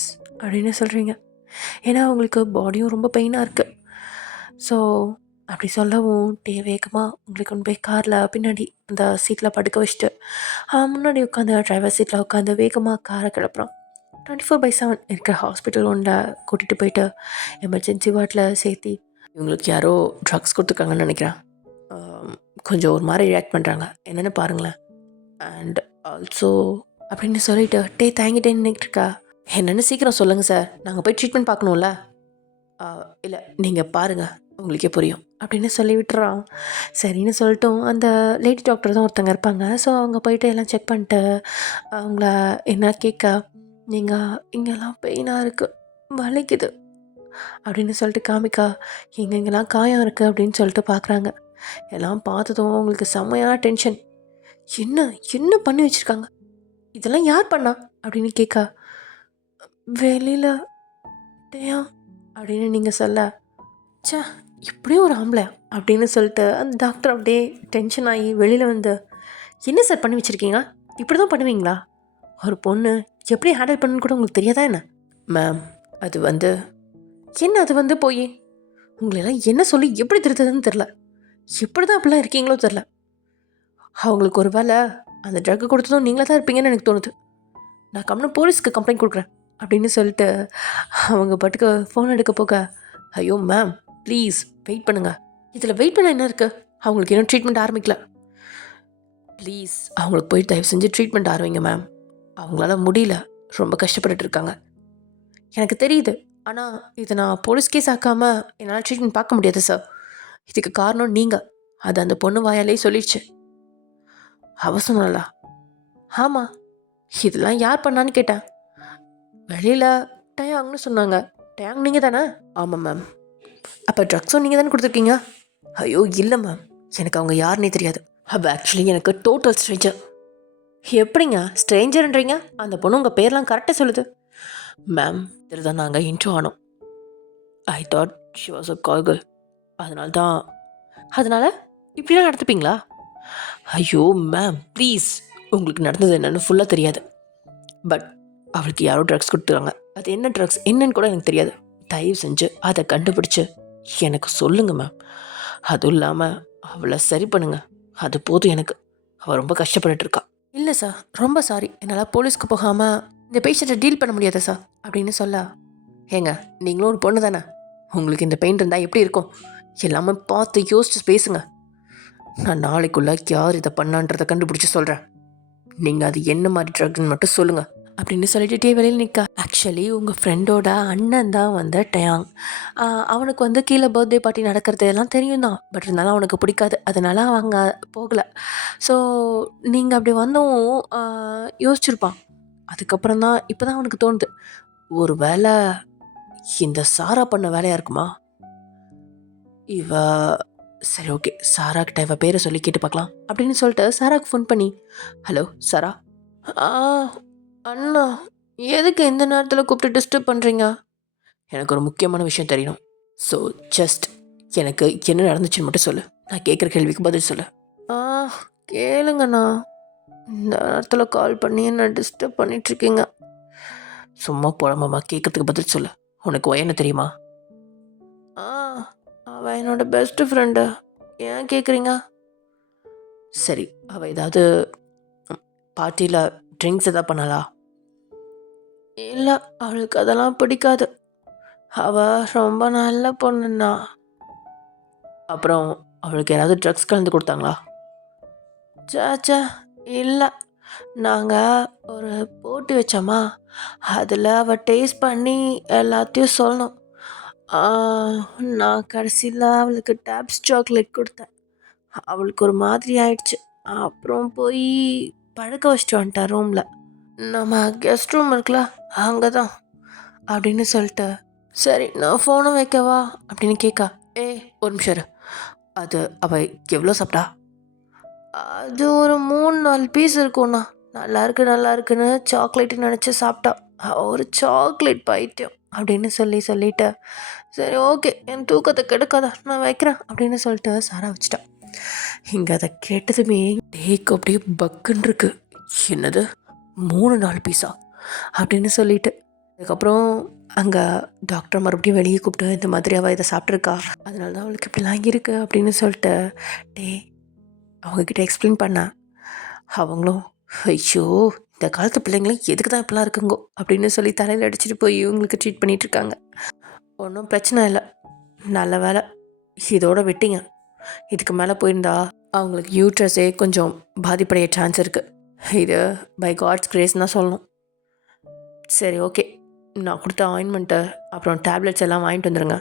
அப்படின்னு சொல்கிறீங்க. ஏன்னா அவங்களுக்கு பாடியும் ரொம்ப பெயினாக இருக்குது. ஸோ அப்படி சொல்லவும் டே வேகமாக உங்களுக்கு கொண்டு போய் காரில் பின்னாடி அந்த சீட்டில் படுக்க வச்சுட்டு முன்னாடி உட்காந்து டிரைவர் சீட்டில் உட்காந்து வேகமாக காரை கிளப்புறான். 24/7 இருக்கிற ஹாஸ்பிட்டல் ஒன்றில் கூட்டிகிட்டு போயிட்டு எமர்ஜென்சி வார்டில் சேர்த்தி, இவங்களுக்கு யாரோ ட்ரக்ஸ் கொடுத்துருக்காங்கன்னு நினைக்கிறேன், கொஞ்சம் ஒரு மாதிரி ரியாக்ட் பண்ணுறாங்க, என்னென்னு பாருங்களேன், அண்ட் ஆல்சோ அப்படின்னு சொல்லிட்டு டே தாங்கிட்டே நின்றுட்டு இருக்கா. என்னென்னு சீக்கிரம் சொல்லுங்கள் சார், நாங்கள் போய் ட்ரீட்மெண்ட் பார்க்கணும்ல. இல்லை நீங்கள் பாருங்கள் உங்களுக்கே புரியும் அப்படின்னு சொல்லி விட்டுறான். சரின்னு சொல்லிட்டும் அந்த லேடி டாக்டர் தான் ஒருத்தங்க இருப்பாங்க. ஸோ அவங்க போயிட்டு எல்லாம் செக் பண்ணிட்டு அவங்கள என்ன கேட்க, நீங்கள் இங்கெல்லாம் பெயினாக இருக்குது, வலிக்குது அப்படின்னு சொல்லிட்டு காமிக்கா, எங்கெங்கெல்லாம் காயம் இருக்குது அப்படின்னு சொல்லிட்டு பார்க்குறாங்க. எல்லாம் பார்த்ததும் அவங்களுக்கு செம்மையான டென்ஷன். என்ன என்ன பண்ணி வச்சுருக்காங்க, இதெல்லாம் யார் பண்ணா அப்படின்னு கேட்க, வெளியில் டேயா அப்படின்னு நீங்கள் சொல்ல, சே இப்படியும் ஒரு ஆம்பளை அப்படின்னு சொல்லிட்டு அந்த டாக்டர் அப்படியே டென்ஷன் ஆகி வெளியில் வந்து, என்ன சார் பண்ணி வச்சுருக்கீங்க, இப்படி தான் பண்ணுவீங்களா, ஒரு பொண்ணு எப்படி ஹேண்டில் பண்ணுன்னு கூட உங்களுக்கு தெரியாதா என்ன. மேம் அது வந்து என்ன, அது வந்து போய் உங்களெல்லாம் என்ன சொல்லி எப்படி திருத்துறதுன்னு தெரில, எப்படி தான் அப்படிலாம் இருக்கீங்களோ தெரில, அவங்களுக்கு ஒரு வேலை அந்த ட்ரக்கு கொடுத்ததும் நீங்களே தான் இருப்பீங்கன்னு எனக்கு தோணுது, நான் கம்முன்னு போலீஸ்க்கு கம்ப்ளைண்ட் கொடுக்குறேன் அப்படின்னு சொல்லிட்டு அவங்க பாட்டுக்கு ஃபோன் எடுக்க போக, ஐயோ மேம் ப்ளீஸ் வெயிட் பண்ணுங்கள், இதில் வெயிட் பண்ண என்ன இருக்குது, அவங்களுக்கு இன்னும் ட்ரீட்மெண்ட் ஆரம்பிக்கல, ப்ளீஸ் அவங்களுக்கு போய் தயவு செஞ்சு ட்ரீட்மெண்ட் ஆரம்பிங்க மேம், அவங்களால முடியல, ரொம்ப கஷ்டப்பட்டுட்டு இருக்காங்க, எனக்கு தெரியுது, ஆனால் இதை நான் போலீஸ் கேஸ் ஆக்காமல் என்னால் ட்ரீட்மெண்ட் பார்க்க முடியாது சார், இதுக்கு காரணம் நீங்கள், அது அந்த பொண்ணு வாயாலே சொல்லிடுச்சு. அவசரம்ல, ஆமாம் இதெல்லாம் யார் பண்ணான்னு கேட்டேன், வெளியில் டயாங்னு சொன்னாங்க, டயாங் நீங்கள் தானே. ஆமாம் மேம். அப்போ ட்ரக்ஸும் நீங்கள் தானே கொடுத்துருக்கீங்க. ஐயோ இல்லை மேம், எனக்கு அவங்க யாருன்னே தெரியாது, அப்போ ஆக்சுவலி எனக்கு டோட்டல் ஸ்ட்ரேஞ்சர். எப்படிங்க ஸ்ட்ரேஞ்சர்ன்றீங்க, அந்த பொண்ணு உங்கள் பேர்லாம் கரெக்டாக சொல்லுது. மேம் இதில் தான் நாங்கள் இன்ட்ரோ ஆனோம், I thought she was a call girl, அதனால் இப்படிலாம் நடத்துப்பீங்களா. ஐயோ மேம் ப்ளீஸ், உங்களுக்கு நடந்தது என்னன்னு ஃபுல்லாக தெரியாது, பட் அவளுக்கு யாரோ ட்ரக்ஸ் கொடுத்துருக்காங்க, அது என்ன ட்ரக்ஸ் என்னன்னு கூட எனக்கு தெரியாது, தயவு செஞ்சு அதை கண்டுபிடிச்சு எனக்கு சொல்லுங்கள் மேம், அதுவும் இல்லாமல் அவளை சரி பண்ணுங்க, அது போதும் எனக்கு, அவள் ரொம்ப கஷ்டப்பட்டுட்டு இருக்கா. இல்லை சார் ரொம்ப சாரி, என்னால் போலீஸ்க்கு போகாமல் இந்த பேஷண்ட்டை டீல் பண்ண முடியாது சார் அப்படின்னு சொல்ல, ஏங்க நீங்களும் ஒரு பொண்ணு தானே, உங்களுக்கு இந்த பெயின் இருந்தால் எப்படி இருக்கும், எல்லாமே பார்த்து யோசிச்சு பேசுங்க, நான் நாளைக்குள்ளே யார் இதை பண்ணான்றதை கண்டுபிடிச்சி சொல்கிறேன், நீங்கள் அது என்ன மாதிரி ட்ரக்னு மட்டும் சொல்லுங்கள் அப்படின்னு சொல்லிட்டு வெளியில் நிற்க. ஆக்சுவலி உங்கள் ஃப்ரெண்டோட அண்ணன் தான் வந்து டயாங், அவனுக்கு வந்து கீழே பர்த்டே பார்ட்டி நடக்கிறது எல்லாம் தெரியும் தான், பட் இருந்தாலும் அவனுக்கு பிடிக்காது, அதனால் அவங்க போகலை. ஸோ நீங்கள் அப்படி வந்தும் யோசிச்சிருப்பான். அதுக்கப்புறம் தான் இப்போ தான் அவனுக்கு தோணுது, ஒரு வேளை இந்த சாரா பண்ண வேலையாக இருக்குமா, இவ சரி ஓகே சாரா கிட்ட இவ பேரை சொல்லி கேட்டு பார்க்கலாம் அப்படின்னு சொல்லிட்டு சாராக்கு ஃபோன் பண்ணி, ஹலோ சாரா. அண்ணா எதுக்கு எந்த நேரத்தில் கூப்பிட்டு டிஸ்டர்ப் பண்ணுறீங்க, எனக்கு ஒரு முக்கியமான விஷயம் தெரியணும், ஸோ ஜஸ்ட் எனக்கு என்ன நடந்துச்சுன்னு மட்டும் சொல்லு. நான் கேட்குற கேள்விக்கு பதில் சொல்லு. ஆ கேளுங்கண்ணா. இந்த நேரத்தில் கால் பண்ணி என்ன டிஸ்டர்ப் பண்ணிகிட்ருக்கீங்க. சும்மா புலம்பமா, கேட்கறதுக்கு பதில் சொல்லு. உனக்கு ஒயன்னு தெரியுமா? ஆ அவள் என்னோட பெஸ்ட்டு ஃப்ரெண்டு. ஏன் கேட்குறீங்க? சரி, அவள் ஏதாவது பார்ட்டியில் ட்ரிங்க்ஸ் எதாவது பண்ணாளா? இல்லை, அவளுக்கு அதெல்லாம் பிடிக்காது. அவள் ரொம்ப நல்ல பொண்ணுண்ணா. அப்புறம் அவளுக்கு யாராவது ட்ரக்ஸ் கலந்து கொடுத்தாங்களா? சாச்சா இல்லை. நாங்கள் ஒரு போட்டி வச்சோமா, அதில் அவள் டேஸ்ட் பண்ணி எல்லாத்தையும் சொல்லணும். நான் கடைசியில் அவளுக்கு டாப்ஸ் சாக்லேட் கொடுத்தேன். அவளுக்கு ஒரு மாதிரி ஆயிடுச்சு. அப்புறம் போய் படுக்க வச்சுட்டு வந்துட்டேன் ரூமில். நம்ம கெஸ்ட் ரூம் இருக்குல்ல, அங்கே தான் அப்படின்னு சொல்லிட்டு, சரி நான் ஃபோனும் வைக்கவா அப்படின்னு கேட்கா. ஏய் ஒரு நிமிஷம் இரு. அது அவள் எவ்வளோ சாப்பிட்டா? அது ஒரு 3-4 பீஸ் இருக்கும்ண்ணா. நல்லா இருக்குன்னு சாக்லேட்டு நினச்சி சாப்பிட்டா. ஒரு சாக்லேட் பைத்தியம் அப்படின்னு சொல்லிட்டு, சரி ஓகே என் தூக்கத்தை கெடுக்காத, நான் வைக்கிறேன் அப்படின்னு சொல்லிட்டு சாரா வச்சுட்டா. இங்கே அதை கேட்டதுமே டேக்கு அப்படியே பக்குன்னு இருக்கு. என்னது 3-4 பீஸா அப்படின்னு சொல்லிட்டு, அதுக்கப்புறம் அங்கே டாக்டர் மறுபடியும் வெளியே கூப்பிட்டு, இந்த மாதிரி அவள் இதை சாப்பிட்ருக்கா, அதனால தான் அவளுக்கு இப்படிலாம் இருக்குது அப்படின்னு சொல்லிட்டு அவங்கக்கிட்ட எக்ஸ்பிளைன் பண்ணேன். அவங்களும் ஐயோ இந்த காலத்து பிள்ளைங்களும் எதுக்கு தான் இப்படிலாம் இருக்குங்கோ அப்படின்னு சொல்லி தலையில் அடிச்சுட்டு போய் இவங்களுக்கு ட்ரீட் பண்ணிகிட்ருக்காங்க. ஒன்றும் பிரச்சனை இல்லை, நல்ல வேலை இதோட விட்டீங்க. இதுக்கு மேலே போயிருந்தா அவங்களுக்கு யூட்ரஸே கொஞ்சம் பாதிப்படைய சான்ஸ் இருக்குது. இது பை காட்ஸ் கிரேஸ் தான் சொல்லணும். சரி ஓகே, நான் கொடுத்த ஆயின்மெண்ட்டு அப்புறம் டேப்லெட்ஸ் எல்லாம் வாங்கிட்டு வந்துடுங்க.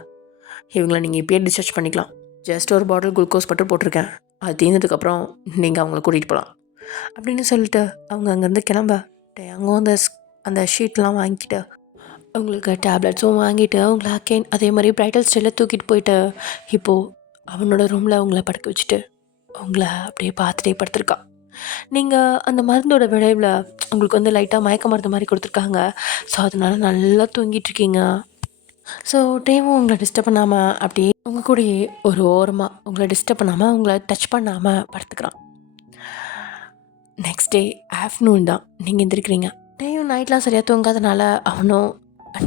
இவங்கள நீங்கள் இப்போயே டிஸ்சார்ஜ் பண்ணிக்கலாம். ஜஸ்ட் ஒரு பாட்டில் குளுக்கோஸ் மட்டும் போட்டிருக்கேன். அது தீர்ந்ததுக்கப்புறம் நீங்கள் அவங்கள கூட்டிகிட்டு போகலாம் அப்படின்னு சொல்லிட்டு அவங்க அங்கேருந்து கிளம்ப அவங்க அந்த ஷீட்லாம் வாங்கிட்டு அவங்களுக்கு டேப்லெட்ஸும் வாங்கிட்டு அவங்கள அகெயின் அதே மாதிரி பிரைட்டல் ஸ்டைலில் தூக்கிட்டு போயிட்டு இப்போது அவனோட ரூமில் அவங்கள படுக்க வச்சுட்டு அவங்கள அப்படியே பார்த்துட்டே படுத்துருக்கான். நீங்கள் அந்த மருந்தோட விளைவில் உங்களுக்கு வந்து லைட்டாக மயக்க மருந்து மாதிரி கொடுத்துருக்காங்க. ஸோ அதனால நல்லா தூங்கிட்டுருக்கீங்க. ஸோ டேவும் உங்களை டிஸ்டர்ப் பண்ணாமல் அப்படியே உங்கள் கூடயே ஒரு ஓரமாக உங்களை டிஸ்டர்ப் பண்ணாமல் உங்களை டச் பண்ணாமல் படுத்துக்கிறான். நெக்ஸ்ட் டே ஆஃப்டர்நூன் தான் நீங்கள் எந்திரிக்கிறீங்க. டேயும் நைட்லாம் சரியாக தூங்காதனால அவனும்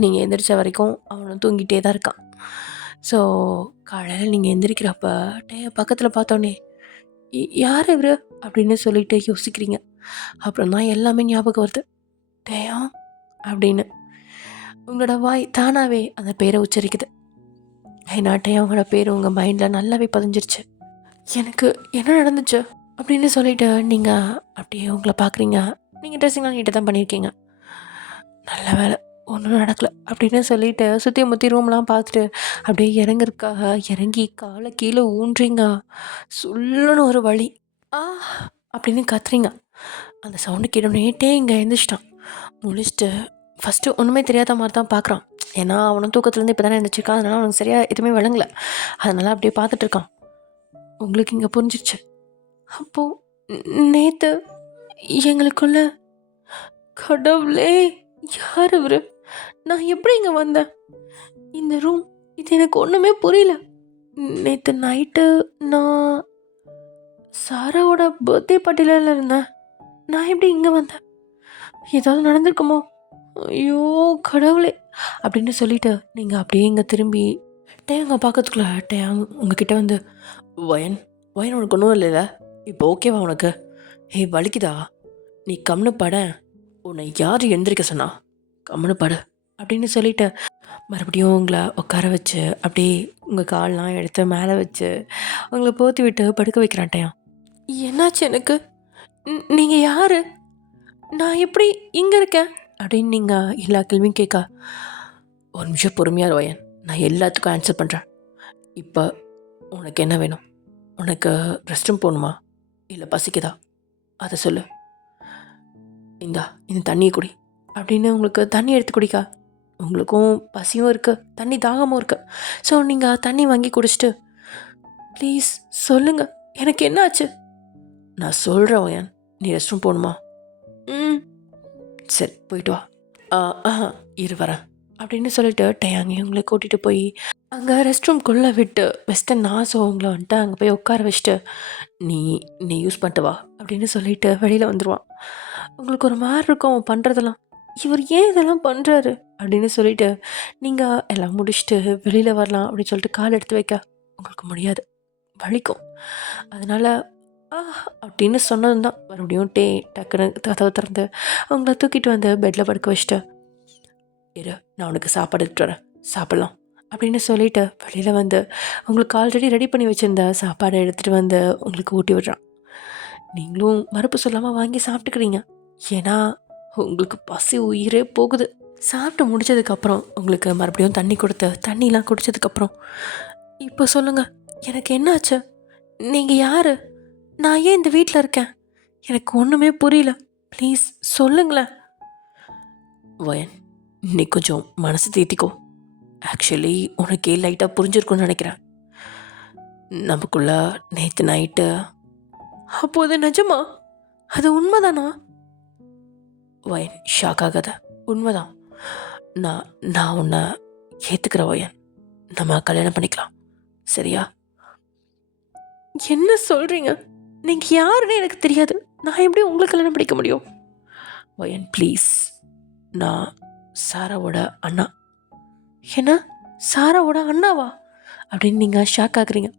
நீங்கள் எந்திரிச்ச வரைக்கும் அவனும் தூங்கிட்டே தான் இருக்கான். ஸோ காலையில் நீங்கள் எந்திரிக்கிறப்ப டேயை பக்கத்தில் பார்த்தோன்னே யார் இவர் அப்படின்னு சொல்லிட்டு யோசிக்கிறீங்க. அப்புறம் தான் எல்லாமே ஞாபகம் வருது. டேயா அப்படின்னு உங்களோட வாய் தானாகவே அந்த பேரை உச்சரிக்குது. ஏன்னா டேயா உங்களோட பேர் உங்கள் மைண்டில் நல்லாவே பதிஞ்சிருச்சு. எனக்கு என்ன நடந்துச்சு அப்படின்னு சொல்லிட்டு நீங்கள் அப்படியே உங்களை பார்க்குறீங்க. நீங்கள் ட்ரெஸ்ஸிங்லாம் நீட்டாக தான் பண்ணியிருக்கீங்க. நல்ல வேலை ஒன்றும் நடக்கலை அப்படின்னு சொல்லிட்டு சுற்றி முற்றி ரூம்லாம் பார்த்துட்டு அப்படியே இறங்கி காலை கீழே ஊன்றீங்க. சொல்லுன்னு ஒரு வழி அப்படின்னு கத்துறீங்க. அந்த சவுண்டு கேட்டோன்னே இங்கே எழுந்திரிச்சிட்டான். முழிச்சிட்டு ஃபஸ்ட்டு ஒன்றுமே தெரியாத மாதிரி தான் பார்க்குறான். ஏன்னா அவனும் தூக்கத்துலேருந்து இப்போ தானே எழுந்திரிச்சிருக்கான். அதனால் அவனுக்கு சரியாக எதுவுமே விளங்கலை. அதனால் அப்படியே பார்த்துட்ருக்கான். உங்களுக்கு இங்கே புரிஞ்சிருச்சு. அப்போது நேற்று எங்களுக்குள்ள கடவுளே யார் இவர், நான் எப்படி இங்கே வந்தேன், இந்த ரூம், இது எனக்கு ஒன்றுமே புரியல. நேற்று நைட்டு நான் சாராவோட பர்த்டே பார்ட்டியில் இருந்தேன். நான் எப்படி இங்கே வந்தேன், ஏதாவது நடந்திருக்குமோ, ஐயோ கடவுளே அப்படின்னு சொல்லிட்டு நீங்கள் அப்படியே இங்கே திரும்பி டேங்க பார்க்கறதுக்குள்ள டேங் உங்ககிட்ட வந்து வயன் உனக்கு ஒன்றும் இல்லைல்ல, இப்போ ஓகேவா உனக்கு, வலிக்குதா, நீ கம்னு பட, உன்னை யார் எழுந்திரிக்க சொன்னா, கம்னு படு அப்படின்னு சொல்லிட்டு மறுபடியும் உங்களை உட்கார வச்சு அப்படியே உங்கள் கால்லாம் எடுத்து மேலே வச்சு உங்களை போற்றி விட்டு படுக்க வைக்கிறான்ட்டையா. என்னாச்சு எனக்கு, நீங்கள் யார், நான் எப்படி இங்கே இருக்கேன் அப்படின்னு நீங்கள் எல்லா கேள்வியும் கேட்க, ஒரு நிமிஷம் பொறுமையாக வயன், நான் எல்லாத்துக்கும் ஆன்சர் பண்ணுறேன். இப்போ உனக்கு என்ன வேணும், உனக்கு ரெஸ்ட் ரூம் போகணுமா இல்லை பசிக்குதா, அதை சொல்லு. இந்த தண்ணியை குடி அப்படின்னு உங்களுக்கு தண்ணி எடுத்து குடிக்கா. உங்களுக்கும் பசியும் இருக்குது, தண்ணி தாகமும் இருக்குது. ஸோ நீங்கள் தண்ணி வாங்கி குடிச்சிட்டு ப்ளீஸ் சொல்லுங்கள் எனக்கு என்ன ஆச்சு. நான் சொல்கிறேன் ஒயன், நீ ரெஸ்ட் ரூம் போகணுமா, சரி போயிட்டு வா, இரு வரேன் அப்படின்னு சொல்லிட்டு டயாங்கி உங்களை கூட்டிகிட்டு போய் அங்கே ரெஸ்ட் ரூம்குள்ளே விட்டு வெஸ்டர்ன் நான் ஸோ உங்களை வந்துட்டு அங்கே போய் உட்கார வச்சுட்டு நீ நீ யூஸ் பண்ணிட்டு வா அப்படின்னு சொல்லிட்டு வெளியில் வந்துடுவான். உங்களுக்கு ஒரு மாதிரி இருக்கும் அவன் பண்ணுறதெல்லாம். இவர் ஏன் இதெல்லாம் பண்ணுறாரு அப்படின்னு சொல்லிட்டு நீங்கள் எல்லாம் முடிச்சுட்டு வெளியில் வரலாம் அப்படின்னு சொல்லிட்டு கால் எடுத்து வைக்க உங்களுக்கு முடியாது, வலிக்கும். அதனால் ஆ அப்படின்னு சொன்னது தான் மறுபடியும் டக்குன்னு கதவை திறந்து அவங்கள தூக்கிட்டு வந்து பெட்டில் படுக்க வச்சுட்டு இரு நான் உனக்கு சாப்பாடு எடுத்துட்டு வரேன் சாப்பிட்லாம் அப்படின்னு சொல்லிட்டு வெளியில் வந்து உங்களுக்கு ஆல்ரெடி ரெடி பண்ணி வச்சுருந்த சாப்பாடை எடுத்துகிட்டு வந்து உங்களுக்கு ஊட்டி விடுறான். நீங்களும் மறுப்பு சொல்லாமல் வாங்கி சாப்பிட்டுக்கிறீங்க. ஏன்னா உங்களுக்கு பசி உயிரே போகுது. சாப்பிட்டு முடிச்சதுக்கப்புறம் உங்களுக்கு மறுபடியும் தண்ணி கொடுத்து தண்ணிலாம் குடித்ததுக்கப்புறம் இப்போ சொல்லுங்கள் எனக்கு என்னாச்சு, நீங்கள் யார், நான் ஏன் இந்த வீட்டில் இருக்கேன், எனக்கு ஒன்றுமே புரியல, ப்ளீஸ் சொல்லுங்களேன். வயன் நீ கொஞ்சம் மனசு தேத்திக்கோ. ஆக்சுவலி உனக்கே லைட்டாக புரிஞ்சிருக்குன்னு நினைக்கிறேன். நமக்குள்ள நேற்று நைட்டு. அப்போது நிஜமா அது உண்மைதானா? வயன் ஷாக் ஆகாத, உண்மைதான். நான் நான் உன்னை ஏற்றுக்கிற வயன், நம்ம கல்யாணம் பண்ணிக்கலாம் சரியா? என்ன சொல்கிறீங்க? நீங்கள் யாருன்னு எனக்கு தெரியாது, நான் எப்படி உங்களுக்கு கல்யாணம் பண்ணிக்க முடியும்? வயன் ப்ளீஸ், நான் சாராவோட அண்ணா. என்ன சாராவோட அண்ணாவா அப்படின்னு நீங்கள் ஷாக் ஆகுறீங்க.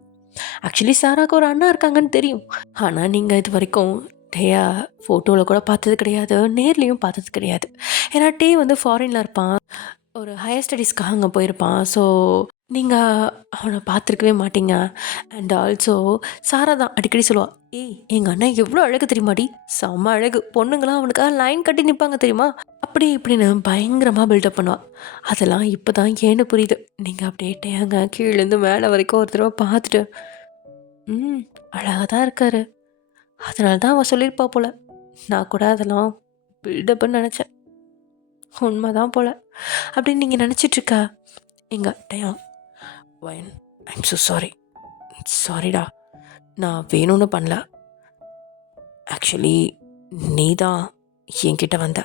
ஆக்சுவலி சாராவுக்கு ஒரு அண்ணா இருக்காங்கன்னு தெரியும். ஆனால் நீங்கள் இது வரைக்கும் டேயா ஃபோட்டோவில் கூட பார்த்தது கிடையாது, நேர்லேயும் பார்த்தது கிடையாது. ஏன்னா டே வந்து ஃபாரினில் இருப்பான், ஒரு ஹையர் ஸ்டடீஸ்க்காக அங்கே போயிருப்பான். ஸோ நீங்கள் அவனை பார்த்துருக்கவே மாட்டீங்க. அண்ட் ஆல்சோ சாரா தான் அடிக்கடி சொல்லுவாள், ஏய் எங்கள் அண்ணன் எவ்வளோ அழகு தெரியுமாடி, செம்ம அழகு, பொண்ணுங்களாம் அவனுக்காக லைன் கட்டி நிற்பாங்க தெரியுமா, அப்படி இப்படின்னு பயங்கரமாக பில்டப் பண்ணுவாள். அதெல்லாம் இப்போ தான் ஏன்னு புரியுது. நீங்கள் அப்படியே டேங்க கீழேருந்து மேலே வரைக்கும் ஒரு தடவை பார்த்துட்டு அழகாக தான் இருக்காரு, அதனால தான் அவன் சொல்லியிருப்பா போல். நான் கூட அதெல்லாம் பில்டப்புன்னு நினச்சேன், உண்மைதான் போல் அப்படின்னு நீங்கள் நினச்சிட்ருக்க எங்க டயம். வயன் ஐம் ஸோ சாரி, சாரிடா, நான் வேணும்னு பண்ணல. ஆக்சுவலி நீ தான் என்கிட்ட வந்த.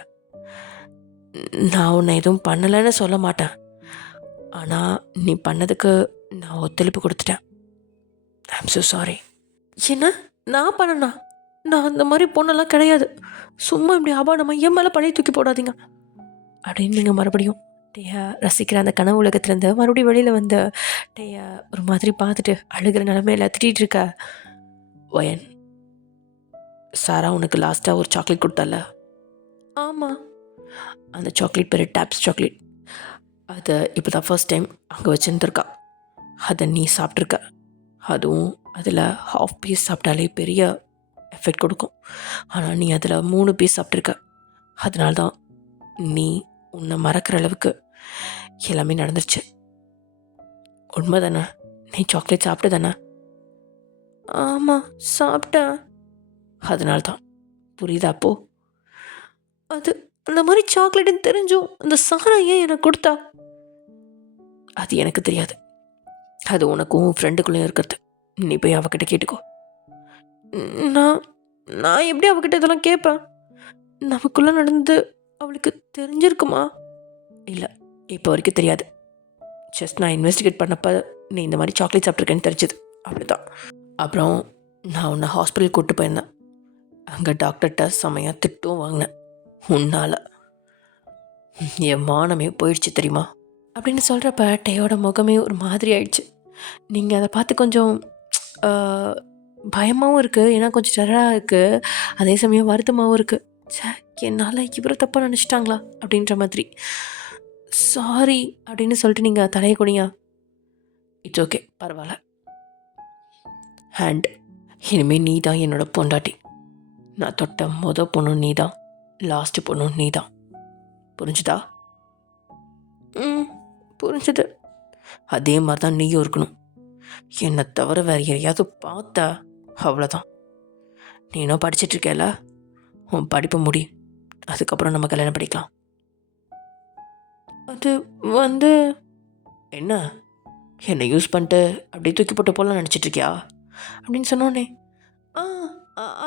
நான் உன்னை எதுவும் பண்ணலைன்னு சொல்ல மாட்டேன், ஆனால் நீ பண்ணதுக்கு நான் ஒத்துழைப்பு கொடுத்துட்டேன். I'm so sorry. என்ன நான் பண்ணனா? நான் அந்த மாதிரி பொண்ணெல்லாம் கிடையாது, சும்மா இப்படி அபானமாக என் மேலே பழைய தூக்கி போடாதீங்க அப்படின்னு நீங்கள் மறுபடியும் டேயை ரசிக்கிற அந்த கனவு உலகத்துலேருந்து மறுபடியும் வெளியில் வந்து டேயை ஒரு மாதிரி பார்த்துட்டு அழுகிற நிலமையில திட்டிகிட்டு இருக்க. வயன் சாரா உனக்கு லாஸ்ட்டாக ஒரு சாக்லேட் கொடுத்தால? ஆமாம். அந்த சாக்லேட் பேர் டாப்ஸ் சாக்லேட். அதை இப்போ தான் ஃபர்ஸ்ட் டைம் அங்கே வச்சுருந்துருக்கா. அதை நீ சாப்பிட்ருக்க. அதுவும் அதில் ஹாஃப் பீஸ் சாப்பிட்டாலே பெரிய எஃபெக்ட் கொடுக்கும். ஆனால் நீ அதில் 3 பீஸ் சாப்பிட்ருக்க. அதனால தான் நீ உன்னை மறக்கிற அளவுக்கு எல்லாமே நடந்துருச்சு. உண்மை தானே? நீ சாக்லேட் சாப்பிட்டு தானே? ஆமாம் சாப்பிட்டேன். அதனால தான் புரியுதா அப்போ? அது அந்த மாதிரி சாக்லேட்டுன்னு தெரிஞ்சும் அந்த சாரா ஏன் எனக்கு கொடுத்தா? அது எனக்கு தெரியாது, அது உனக்கும் ஃப்ரெண்டுக்குள்ளேயும் இருக்கிறது. நீ போய் அவகிட்ட கேட்டுக்கோ. நான் நான் எப்படி அவகிட்ட இதெல்லாம் கேட்பேன்? நமக்குள்ளே நடந்து அவளுக்கு தெரிஞ்சிருக்குமா? இல்லை, இப்போ வரைக்கும் தெரியாது. ஜஸ்ட் நான் இன்வெஸ்டிகேட் பண்ணப்போ நீ இந்த மாதிரி சாக்லேட் சாப்பிட்ருக்கேன்னு தெரிஞ்சுது, அப்படிதான். அப்புறம் நான் உன்னை ஹாஸ்பிட்டல் கூப்பிட்டு போயிருந்தேன். அங்கே டாக்டர்கிட்ட செமையாக திட்டும் வாங்கினேன். உன்னால் என் மானமே போயிடுச்சு தெரியுமா அப்படின்னு சொல்கிறப்ப டேயோட முகமே ஒரு மாதிரி ஆயிடுச்சு. நீங்கள் அதை பார்த்து கொஞ்சம் பயமாகவும் இருக்குது, ஏன்னா கொஞ்சம் டெரராக இருக்குது, அதே சமயம் வருத்தமாகவும் இருக்குது. சே, என்னால் இவரை தப்பாக நினச்சிட்டாங்களா அப்படின்ற மாதிரி. சாரி அப்படின்னு சொல்லிட்டு நீங்கள் தலையை குனியா. இட்ஸ் ஓகே, பரவாயில்ல. அண்ட் இனிமேல் நீ தான் என்னோட பொண்டாட்டி. நான் தொட்ட பொண்ணு நீ தான், லாஸ்ட்டு பொண்ணு நீ தான். புரிஞ்சுதா? புரிஞ்சுது. அதே மாதிரி தான் நீயும் இருக்கணும். என்னை தவிர வேறு யாரையாவது பார்த்தா அவ்வளோதான். நீ இன்னும் படிச்சிட்ருக்கல, உன் படிப்பு முடி, அதுக்கப்புறம் நம்ம கல்யாணம் படிக்கலாம். அது வந்து என்ன, என்னை யூஸ் பண்ணிட்டு அப்படியே தூக்கி போட்டு போலாம் நினச்சிட்ருக்கியா அப்படின்னு சொன்னோன்னே,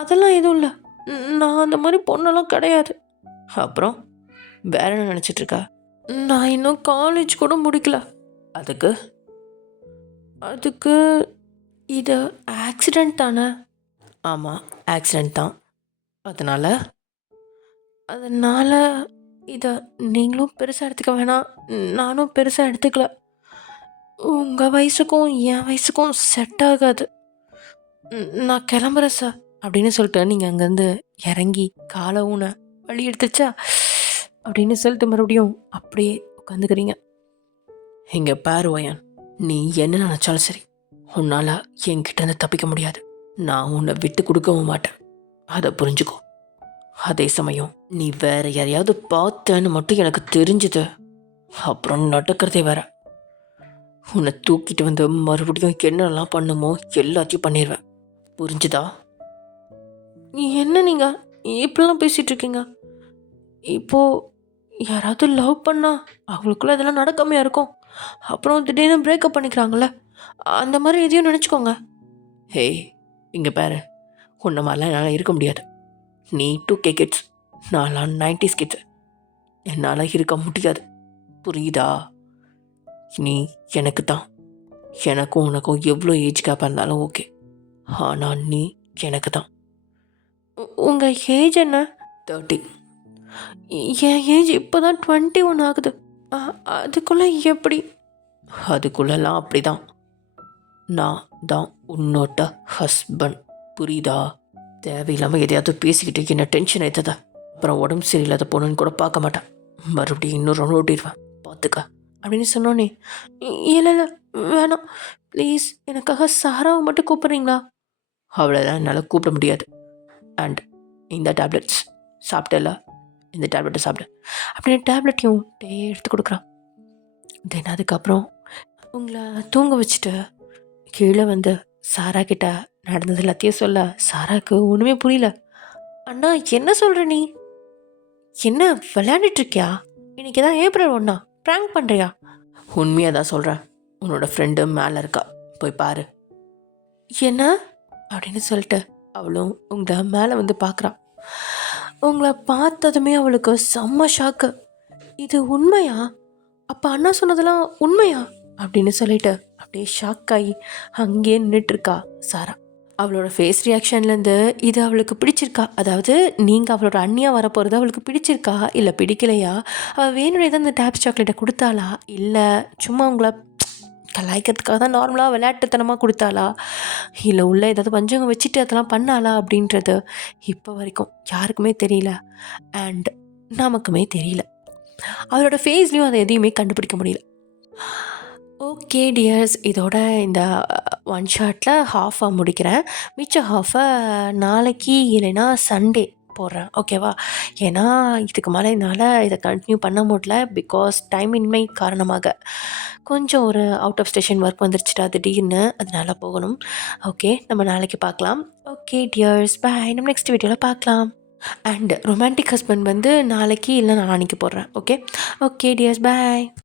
அதெல்லாம் எதுவும் இல்லை, நான் அந்த மாதிரி பொண்ணெல்லாம் கிடையாது. அப்புறம் வேற என்ன நினச்சிட்ருக்கா? நான் இன்னும் காலேஜ் கூட முடிக்கல. அதுக்கு அதுக்கு இது ஆக்சிடெண்ட் தானே? ஆமாம், ஆக்சிடெண்ட் தான். அதனால் அதனால் இதை நீங்களும் பெருசாக எடுத்துக்க வேணாம், நானும் பெருசாக எடுத்துக்கல. உங்கள் வயசுக்கும் என் வயசுக்கும் செட் ஆகாது. நான் கிளம்புறேன் சார் அப்படின்னு சொல்லிட்டு நீங்கள் அங்கேருந்து இறங்கி காலை ஊன வழி எடுத்துச்சா அப்படின்னு சொல்லிட்டு மறுபடியும் அப்படியே உட்காந்துக்கிறீங்க. இங்கே பாரு வயன், நீ என்ன நினச்சாலும் சரி, உன்னால் என்கிட்ட இருந்து தப்பிக்க முடியாது. நான் உன்னை விட்டு கொடுக்கவும் மாட்டேன், அதை புரிஞ்சுக்கோ. அதே சமயம் நீ வேற யாரையாவது பார்த்தேன்னு மட்டும் எனக்கு தெரிஞ்சுது, அப்புறம் நடக்கிறதே வேற. உன்னை தூக்கிட்டு வந்து மறுபடியும் என்னெல்லாம் பண்ணுமோ எல்லாத்தையும் பண்ணிடுவேன், புரிஞ்சுதா? என்ன நீங்கள் இப்படிலாம் பேசிகிட்டு இருக்கீங்க? இப்போது யாராவது லவ் பண்ணா அவங்களுக்குள்ள இதெல்லாம் நடக்காமையா இருக்கும், அப்புறம் திடீர்னு பிரேக்கப் பண்ணிக்கிறாங்களே, அந்த மாதிரி எதையும் நினச்சிக்கோங்க. ஹேய், இங்கே பாரு, உன்ன மாதிரிலாம் என்னால் இருக்க முடியாது. நீ 2K கிட்ஸ், நான்லாம் 90s கிட்ஸ். என்னால் இருக்க முடியாது, புரியுதா? நீ எனக்கு தான். எனக்கும் உனக்கும் எவ்வளோ ஏஜ் கேப்பாக இருந்தாலும் ஓகே, ஆனால் நீ எனக்கு தான். உங்கள் ஏஜ் என்ன? 30. என் ஏஜ் இப்போ தான் 21 ஆகுது. அதுக்குள்ளே எப்படி? அதுக்குள்ளெல்லாம் அப்படி தான். நான் தான் உன்னோட ஹஸ்பண்ட், புரியுதா? தேவையில்லாமல் எதையாவது பேசிக்கிட்டு என்ன டென்ஷன் ஏற்றத, அப்புறம் உடம்பு சரியில்லாத பொண்ணுன்னு கூட பார்க்க மாட்டேன், மறுபடியும் இன்னும் ரவுண்ட் ஓட்டிடுவேன், பார்த்துக்க அப்படின்னு சொன்னோன்னே, இல்லை இல்லை வேணாம் ப்ளீஸ், எனக்காக சாராவை மட்டும் கூப்பிட்றீங்களா? அவ்வளோதான், என்னால் கூப்பிட முடியாது. அண்ட் இந்த டேப்லெட்ஸ் சாப்பிட்டல, இந்த டேப்லெட்டை சாப்பிடு அப்படின்னு டேப்லெட்டையும் எடுத்து கொடுக்குறான். தென் அதுக்கப்புறம் உங்களை தூங்க வச்சுட்டு கீழே வந்து சாரா கிட்ட நடந்தது எல்லாத்தையும் சொல்ல, சாராவுக்கு ஒன்றுமே புரியல. அண்ணா என்ன சொல்கிற நீ? என்ன விளையாண்டுட்ருக்கியா? இன்னைக்கு தான் April 1 ப்ராங்க் பண்ணுறியா? உண்மையாக தான் சொல்கிறேன், உன்னோட ஃப்ரெண்டு மேலே இருக்கா, போய் பாரு. என்ன அப்படின்னு சொல்லிட்டு அவளும் உங்களை மேலே வந்து பார்க்குறான். உங்களை பார்த்ததுமே அவளுக்கு செம்ம ஷாக்கு. இது உண்மையா? அப்போ அண்ணா சொன்னதெல்லாம் உண்மையா அப்படின்னு சொல்லிட்டு அப்படியே ஷாக் ஆகி அங்கேயே நின்றுட்டுருக்கா சாரா. அவளோட ஃபேஸ் ரியாக்ஷன்லேருந்து இது அவளுக்கு பிடிச்சிருக்கா, அதாவது நீங்கள் அவளோட அண்ணியாக வரப்போகிறது அவளுக்கு பிடிச்சிருக்கா இல்லை பிடிக்கலையா, அவள் வேணும்னே தான் இந்த டேப்ஸ் சாக்லேட்டை கொடுத்தாளா, இல்லை சும்மா உங்களை கலாய்க்கிறதுக்காக தான் நார்மலாக விளையாட்டுத்தனமாக கொடுத்தாளா, இல்லை உள்ள ஏதாவது பஞ்சங்க வச்சுட்டு அதெல்லாம் பண்ணாளா அப்படின்றது இப்போ வரைக்கும் யாருக்குமே தெரியல. அண்ட் நமக்குமே தெரியல. அவரோட ஃபேஸ்லேயும் அதை எதையுமே கண்டுபிடிக்க முடியல. ஓகே டியர்ஸ், இதோட இந்த ஒன் ஷாட்டில் ஹாஃபாக முடிக்கிறேன். மிச்ச ஹாஃபை நாளைக்கு இல்லைன்னா சண்டே போடுறேன், ஓகேவா? ஏன்னா இதுக்கு மேலே என்னால் இதை கண்டினியூ பண்ண முடியல, பிகாஸ் டைமின்மை காரணமாக கொஞ்சம் ஒரு அவுட் ஆஃப் ஸ்டேஷன் ஒர்க் வந்துருச்சுட்டா திடீர்னு, அதனால் போகணும். ஓகே, நம்ம நாளைக்கு பார்க்கலாம். ஓகே டியர்ஸ், பாய், நம்ம நெக்ஸ்ட் வீடியோவில் பார்க்கலாம். அண்ட் ரொமான்டிக் ஹஸ்பண்ட் வந்து நாளைக்கு இல்லை நாளைக்கு போடுறேன். ஓகே ஓகே டியர்ஸ், பாய்.